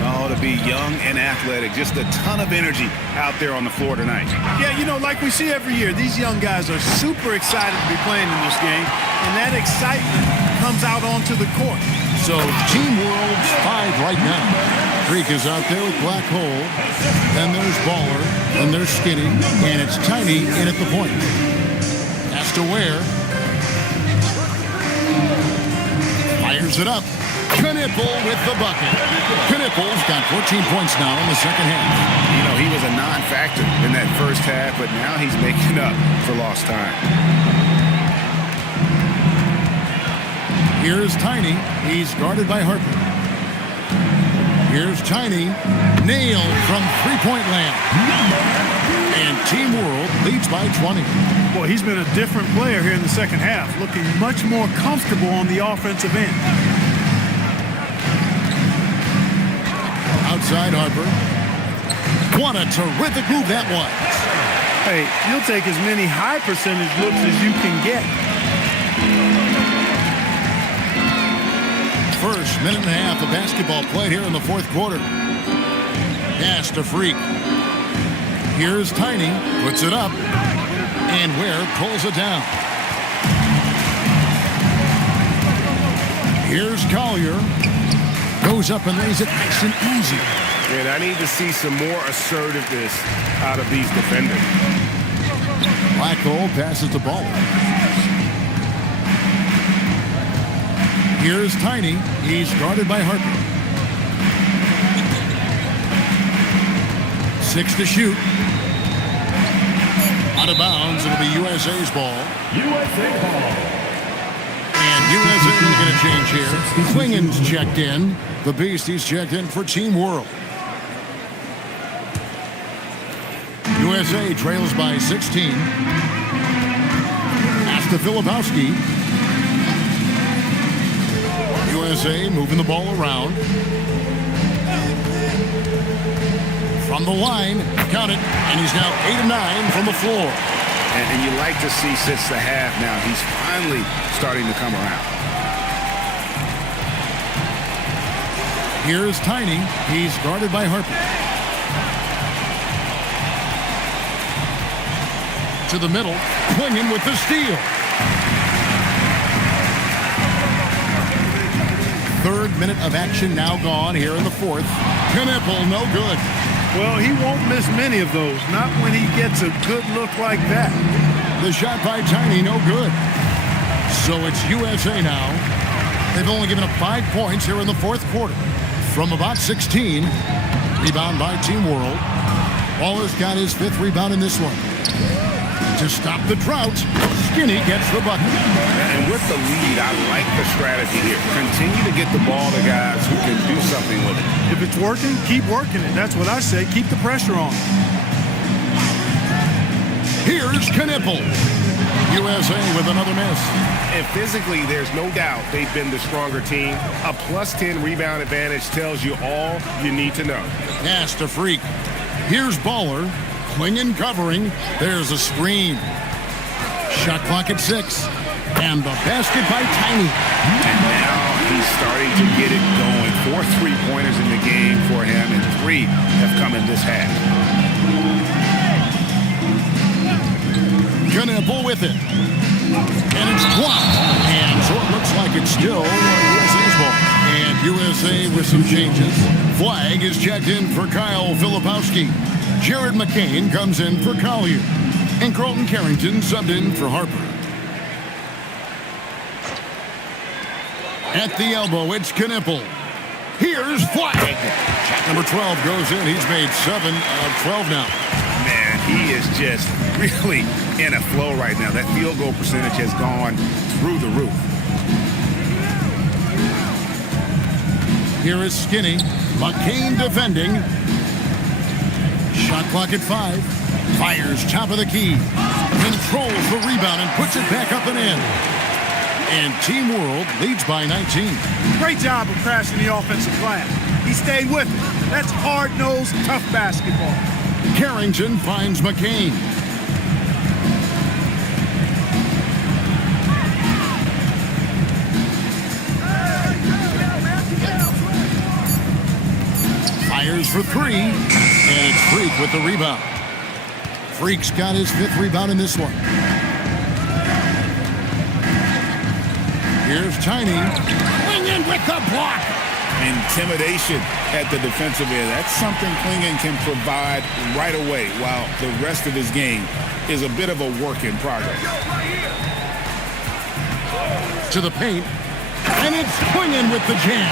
Oh, to be young and athletic. Just a ton of energy out there on the floor tonight. Yeah, you know, like we see every year, these young guys are super excited to be playing in this game, and that excitement comes out onto the court. So, Team World's 5 right now. Freak is out there with Black Hole. Then there's Baller. Then there's Skinny. And it's Tiny in at the point. Has to wear. Fires it up. Knipple with the bucket. Knipple's got 14 points now in the second half. You know, he was a non-factor in that first half, but now he's making up for lost time. Here's Tiny. He's guarded by Harper. Here's Tiny. Nailed from three-point land. And Team World leads by 20. Boy, he's been a different player here in the second half, looking much more comfortable on the offensive end. Outside Harper. What a terrific move that was. Hey, you'll take as many high percentage looks as you can get. First minute and a half of basketball played here in the fourth quarter. Pass to Freak. Here's Tiny. Puts it up. And Ware pulls it down. Here's Collier. Goes up and lays it nice and easy. And I need to see some more assertiveness out of these defenders. Black Hole passes the ball. Here's Tiny. He's guarded by Harper. 6 to shoot. Out of bounds. It'll be USA's ball. USA ball. And USA making a change here. Klingen's checked in. The Beast, he's checked in for Team World. USA trails by 16. Pass to Filipowski. USA moving the ball around. From the line, count it, and he's now 8 of 9 from the floor. And you like to see since the half now, he's finally starting to come around. Here's Tiny. He's guarded by Harper. To the middle. Klingen with the steal. Third minute of action now gone here in the fourth. Knipple, no good. Well, he won't miss many of those, not when he gets a good look like that. The shot by Tiny, no good. So it's USA now. They've only given up 5 points here in the fourth quarter. From about 16, rebound by Team World. Waller's got his 5th rebound in this one. To stop the drought, Skinny gets the bucket. And with the lead, I like the strategy here. Continue to get the ball to guys who can do something with it. If it's working, keep working it. That's what I say. Keep the pressure on. Here's Knipple. USA with another miss. And physically, there's no doubt they've been the stronger team. A plus 10 rebound advantage tells you all you need to know. Pass to Freak. Here's Baller. Klingen covering. There's a screen. Shot clock at 6. And the basket by Tiny. And now he's starting to get it going. 4 3-pointers in the game for him, and 3 have come in this half. Knipple with it. And it's blocked. And so it looks like it's still USA's ball. And USA with some changes. Flag is checked in for Kyle Filipowski. Jared McCain comes in for Collier. And Carlton Carrington subbed in for Harper. At the elbow, it's Knipple. Here's Flag. Shot number 12 goes in. He's made 7 of 12 now. Man, he is just really in a flow right now. That field goal percentage has gone through the roof. Here is Skinny. McCain defending. Shot clock at 5. Fires top of the key. Controls the rebound and puts it back up and in. And Team World leads by 19. Great job of crashing the offensive glass. He stayed with it. That's hard-nosed, tough basketball. Carrington finds McCain. Fires for 3. And it's Freak with the rebound. Freak's got his 5th rebound in this one. Here's Tiny. Klingon with the block. Intimidation at the defensive end. That's something Klingon can provide right away, while the rest of his game is a bit of a work in progress. To the paint. And it's Klingon with the jam.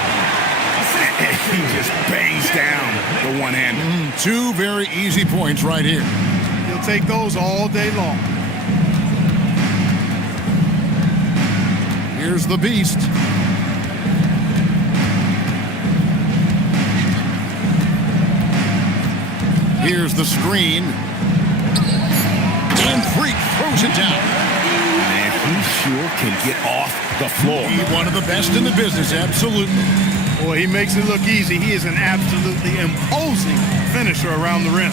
He just bangs down the one-hander. 2 very easy points right here. He'll take those all day long. Here's the Beast. Here's the screen. And Freak throws it down. Man, he sure can get off the floor. He's one of the best in the business, absolutely. Boy, he makes it look easy. He is an absolutely imposing finisher around the rim.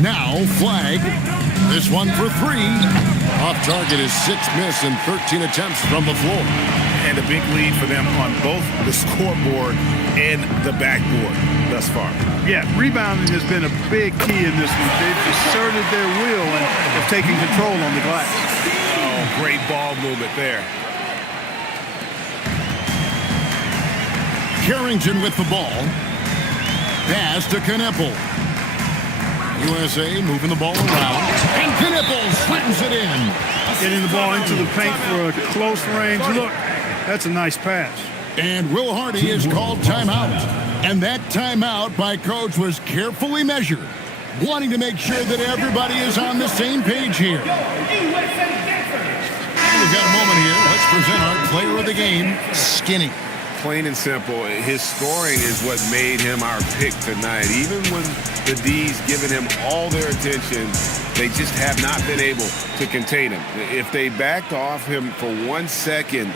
Now, Flag. This one for 3. Off target is 6 miss and 13 attempts from the floor. And a big lead for them on both the scoreboard and the backboard thus far. Yeah, rebounding has been a big key in this one. They've asserted their will and have taken control on the glass. Oh, great ball movement there. Carrington with the ball. Pass to Kneppel. USA moving the ball around. And Kneppel slams it in. Getting the ball into the paint for a close range look. That's a nice pass. And Will Hardy is called timeout. And that timeout by Coach was carefully measured, wanting to make sure that everybody is on the same page here. We've got a moment here. Let's present our player of the game, Skinny. Plain and simple, his scoring is what made him our pick tonight. Even when the D's giving him all their attention, they just have not been able to contain him. If they backed off him for 1 second,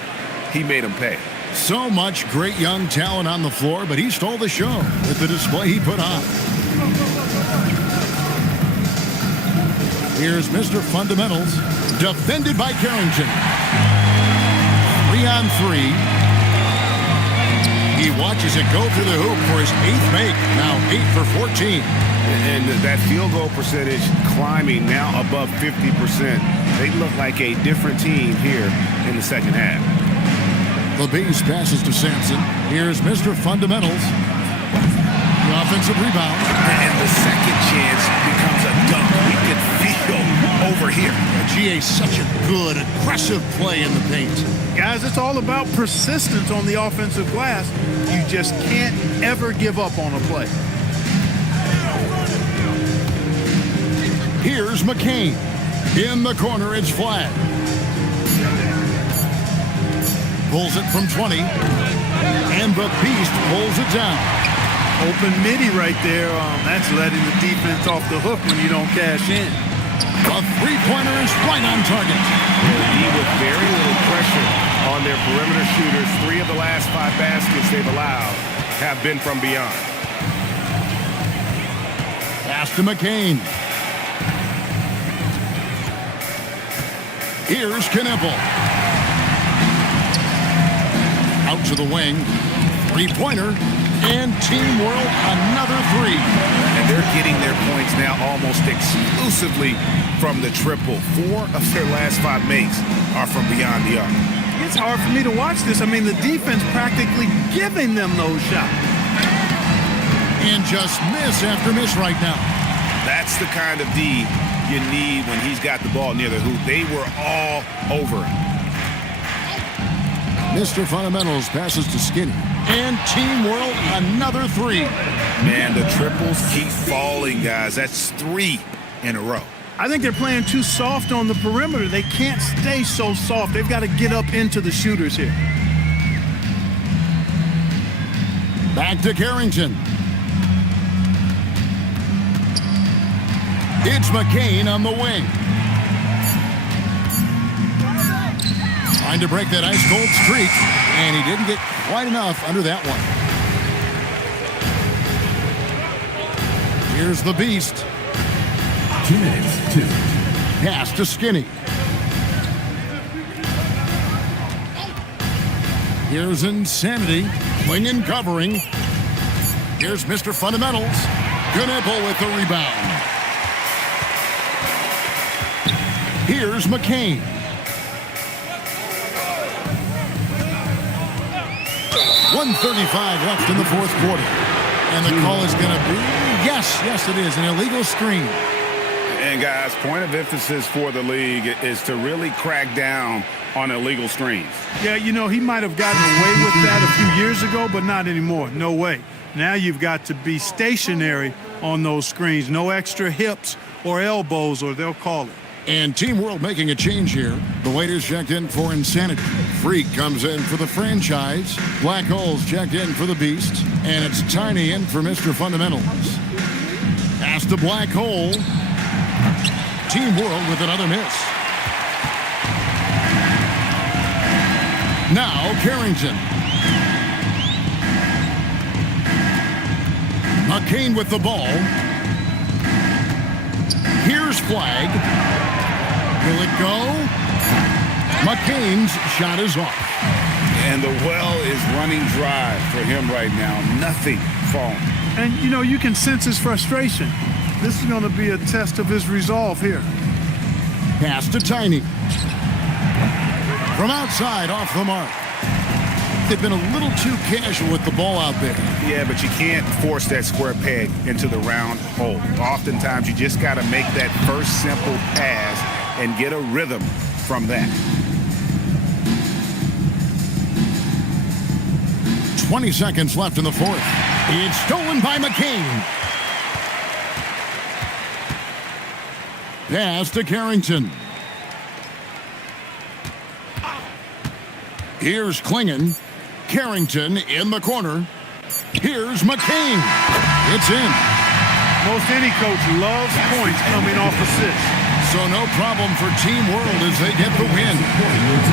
he made them pay. So much great young talent on the floor, but he stole the show with the display he put on. Here's Mr. Fundamentals, defended by Carrington. 3 on 3. He watches it go through the hoop for his 8th make. Now 8 for 14. And that field goal percentage climbing now above 50%. They look like a different team here in the second half. The base passes to Sampson. Here's Mr. Fundamentals. The offensive rebound. And the second chance becomes a dunk. We can feel over here. GA, such a good, aggressive play in the paint. Guys, it's all about persistence on the offensive glass. You just can't ever give up on a play. Here's McCain. In the corner, it's Flag. Pulls it from 20. And the Beast pulls it down. Open midi right there. That's letting the defense off the hook when you don't cash in. A three-pointer is right on target. D with very little pressure on their perimeter shooters. 3 of the last 5 baskets they've allowed have been from beyond. Pass to McCain. Here's Kneppel. Out to the wing. Three-pointer. And Team World, another 3. And they're getting their points now almost exclusively from the triple. 4 of their last 5 makes are from beyond the arc. It's hard for me to watch this. I mean, the defense practically giving them those shots. And just miss after miss right now. That's the kind of D you need when he's got the ball near the hoop. They were all over him. Mr. Fundamentals passes to Skinny. And Team World, another 3. Man, the triples keep falling, guys. That's 3 in a row. I think they're playing too soft on the perimeter. They can't stay so soft. They've got to get up into the shooters here. Back to Carrington. It's McCain on the wing. Trying to break that ice-cold streak, and he didn't get quite enough under that one. Here's the Beast. 2 minutes, 2. Pass to Skinny. Here's Insanity. Klingon covering. Here's Mr. Fundamentals. Knipple with the rebound. Here's McCain. .135 left in the fourth quarter. And the call is going to be, yes, it is, an illegal screen. And guys, point of emphasis for the league is to really crack down on illegal screens. Yeah, you know, he might have gotten away with that a few years ago, but not anymore. No way. Now you've got to be stationary on those screens. No extra hips or elbows, or they'll call it. And Team World making a change here. The waiters checked in for Insanity. Freak comes in for the franchise. Black Hole's checked in for the Beast. And it's Tiny in for Mr. Fundamentals. Pass to Black Hole. Team World with another miss. Now Carrington. McCain with the ball. Here's Flag. Will it go? McCain's shot is off. And the well is running dry for him right now. Nothing falling. And, you know, you can sense his frustration. This is going to be a test of his resolve here. Pass to Tiny. From outside, off the mark. They've been a little too casual with the ball out there. Yeah, but you can't force that square peg into the round hole. Oftentimes, you just got to make that first simple pass and get a rhythm from that. 20 seconds left in the fourth. It's stolen by McCain. Pass to Carrington. Here's Klingon. Carrington in the corner. Here's McCain. It's in. Most any coach loves points coming off assists. So no problem for Team World as they get the win.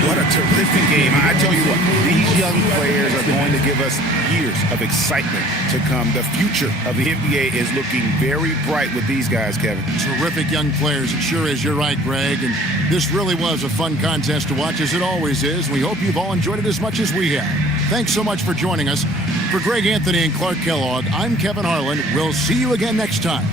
What a terrific game. I tell you what, these young players are going to give us years of excitement to come. The future of the NBA is looking very bright with these guys, Kevin. Terrific young players. It sure is. You're right, Greg. And this really was a fun contest to watch, as it always is. We hope you've all enjoyed it as much as we have. Thanks so much for joining us. For Greg Anthony and Clark Kellogg, I'm Kevin Harlan. We'll see you again next time.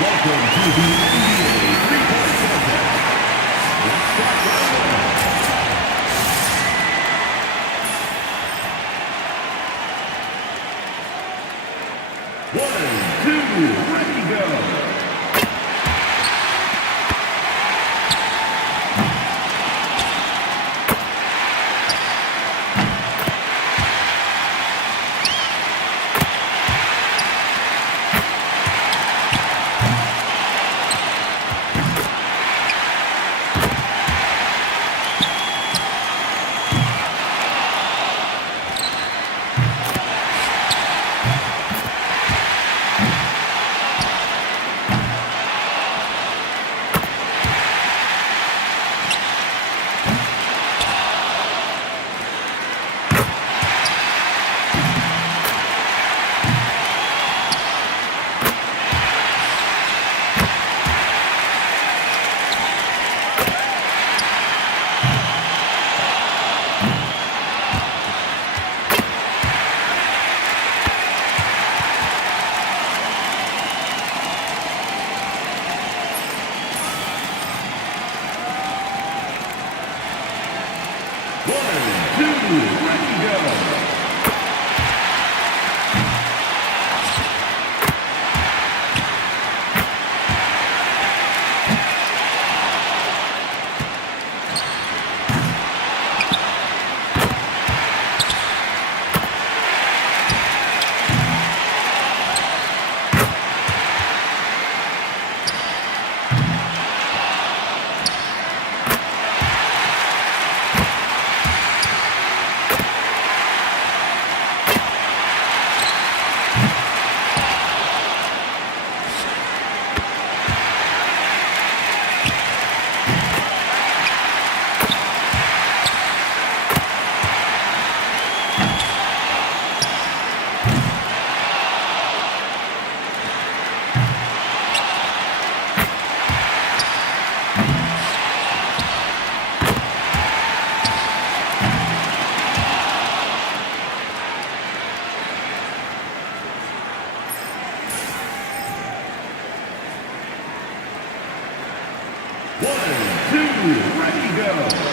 Welcome to the NBA 3-point contest. Let's start right away. two, ready, go. Ready, go.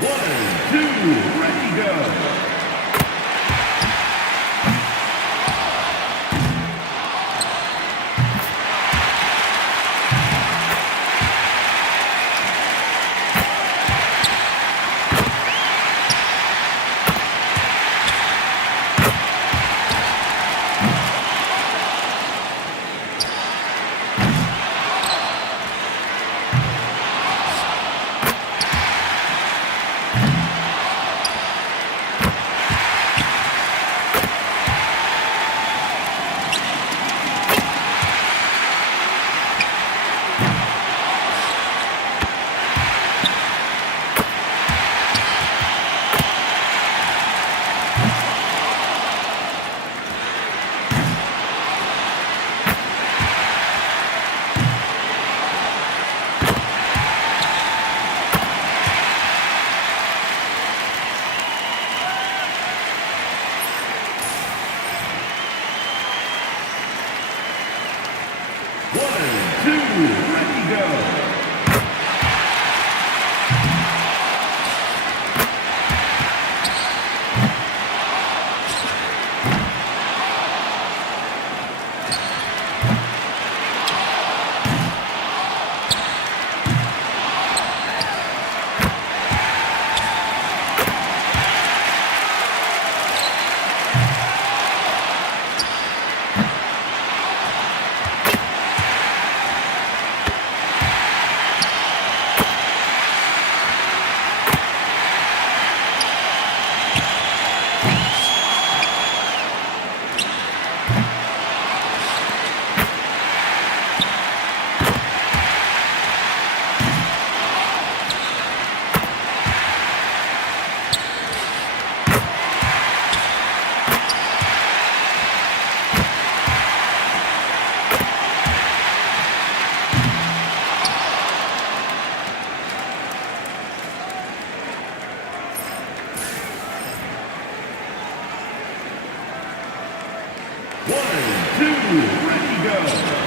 One, two, ready, go. One, two, ready, go. One, two, ready, go.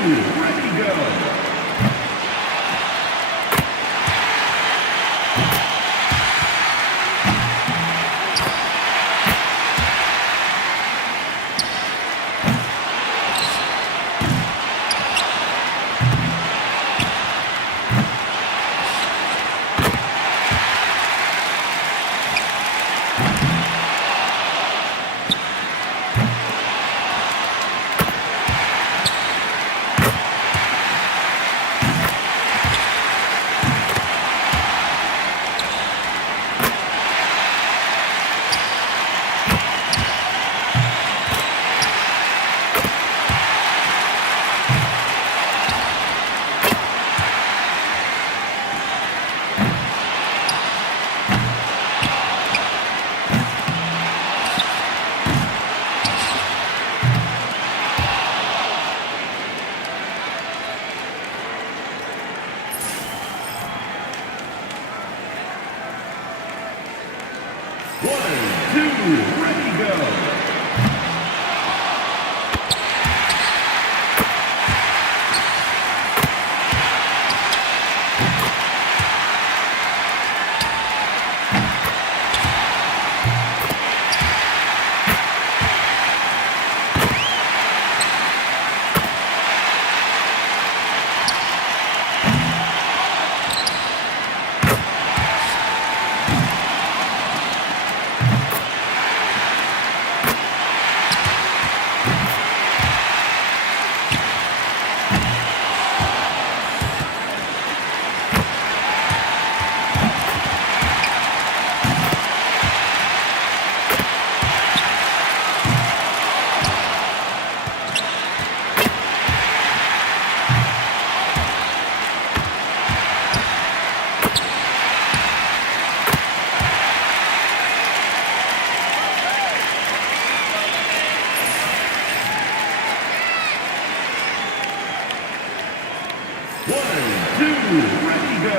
ready, go. One, two, ready, go. One, two, ready, go.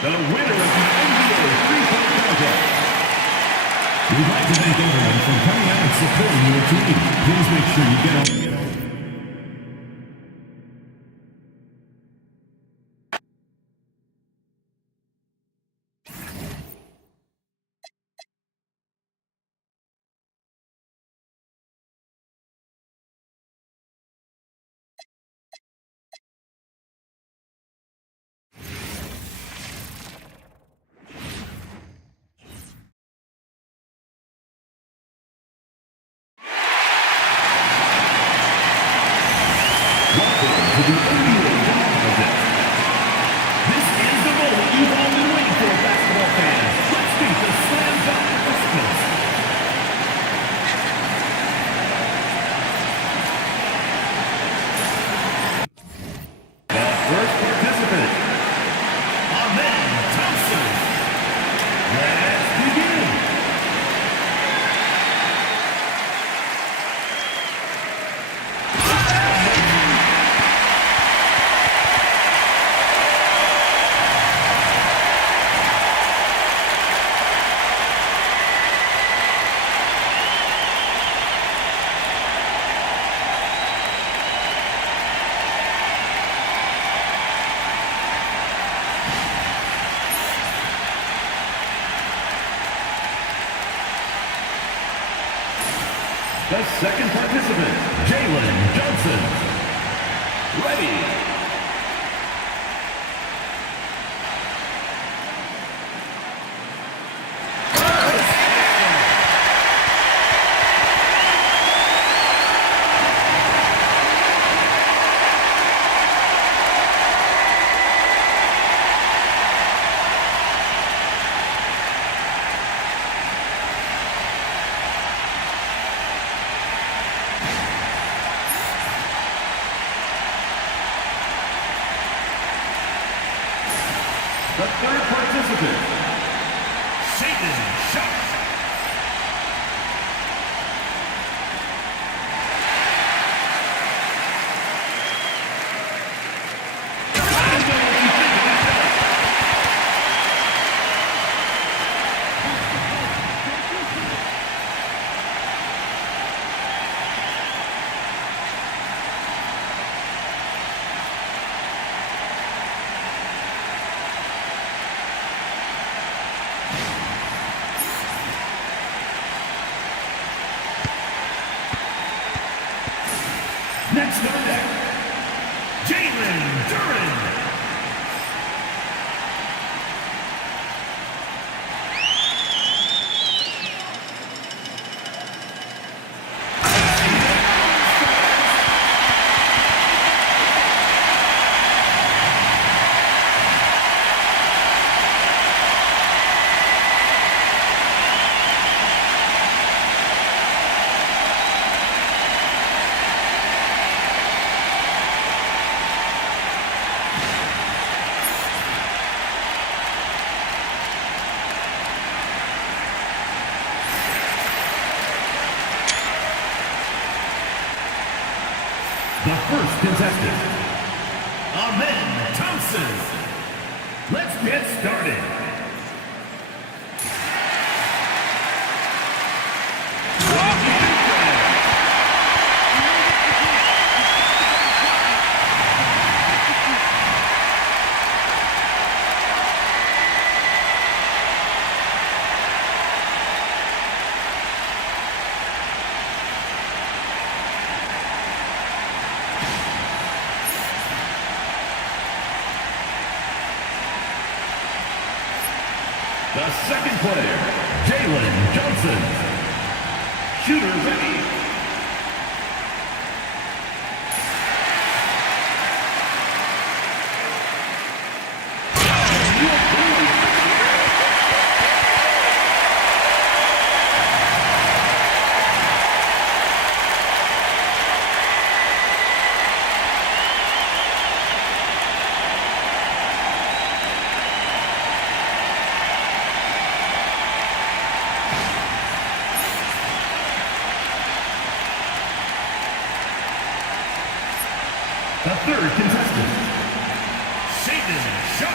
The winner of the NBA three-point contest. We'd like to thank everyone for coming out and supporting your team. Please make sure you get on. Welcome to the NBA Dunk Contest. This is the moment you've all been waiting for, basketball fans. Let's meet the Slam Dunk participants. The first participant, Amen Thompson. Let's begin. The second participant, Jalen Johnson. Ready. The third participant, Shaden Sharp. Next on deck, Jalen Duren. The first contestant, Amen Thompson. Let's get started. The second player, Jalen Johnson. Shooter ready. The third contestant, Shaden Sharp.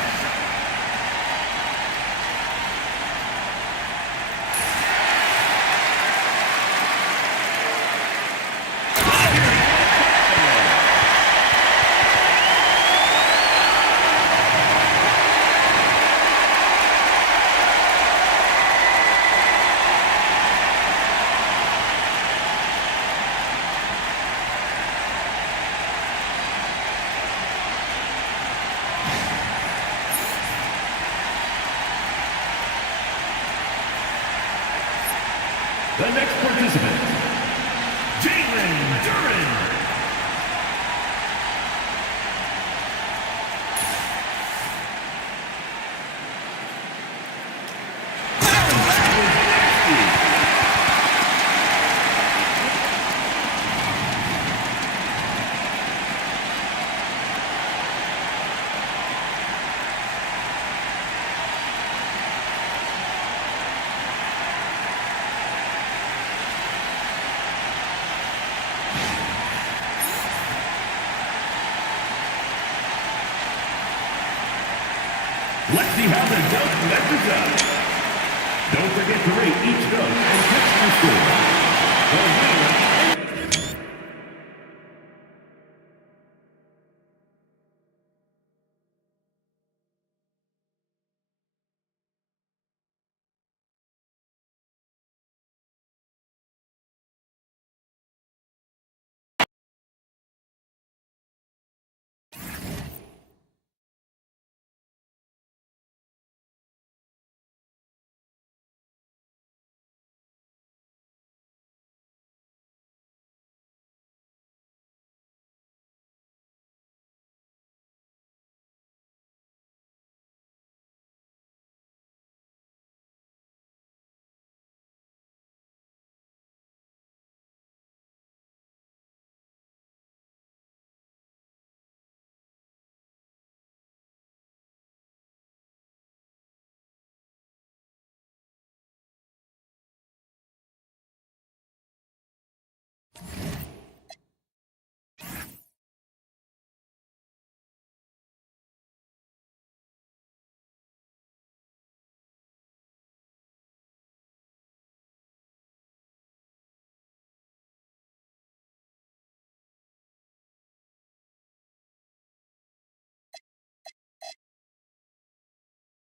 The next participant, Jalen Duren. Let's see how the dunk measures up. Don't forget to rate each dunk and text the score. The winner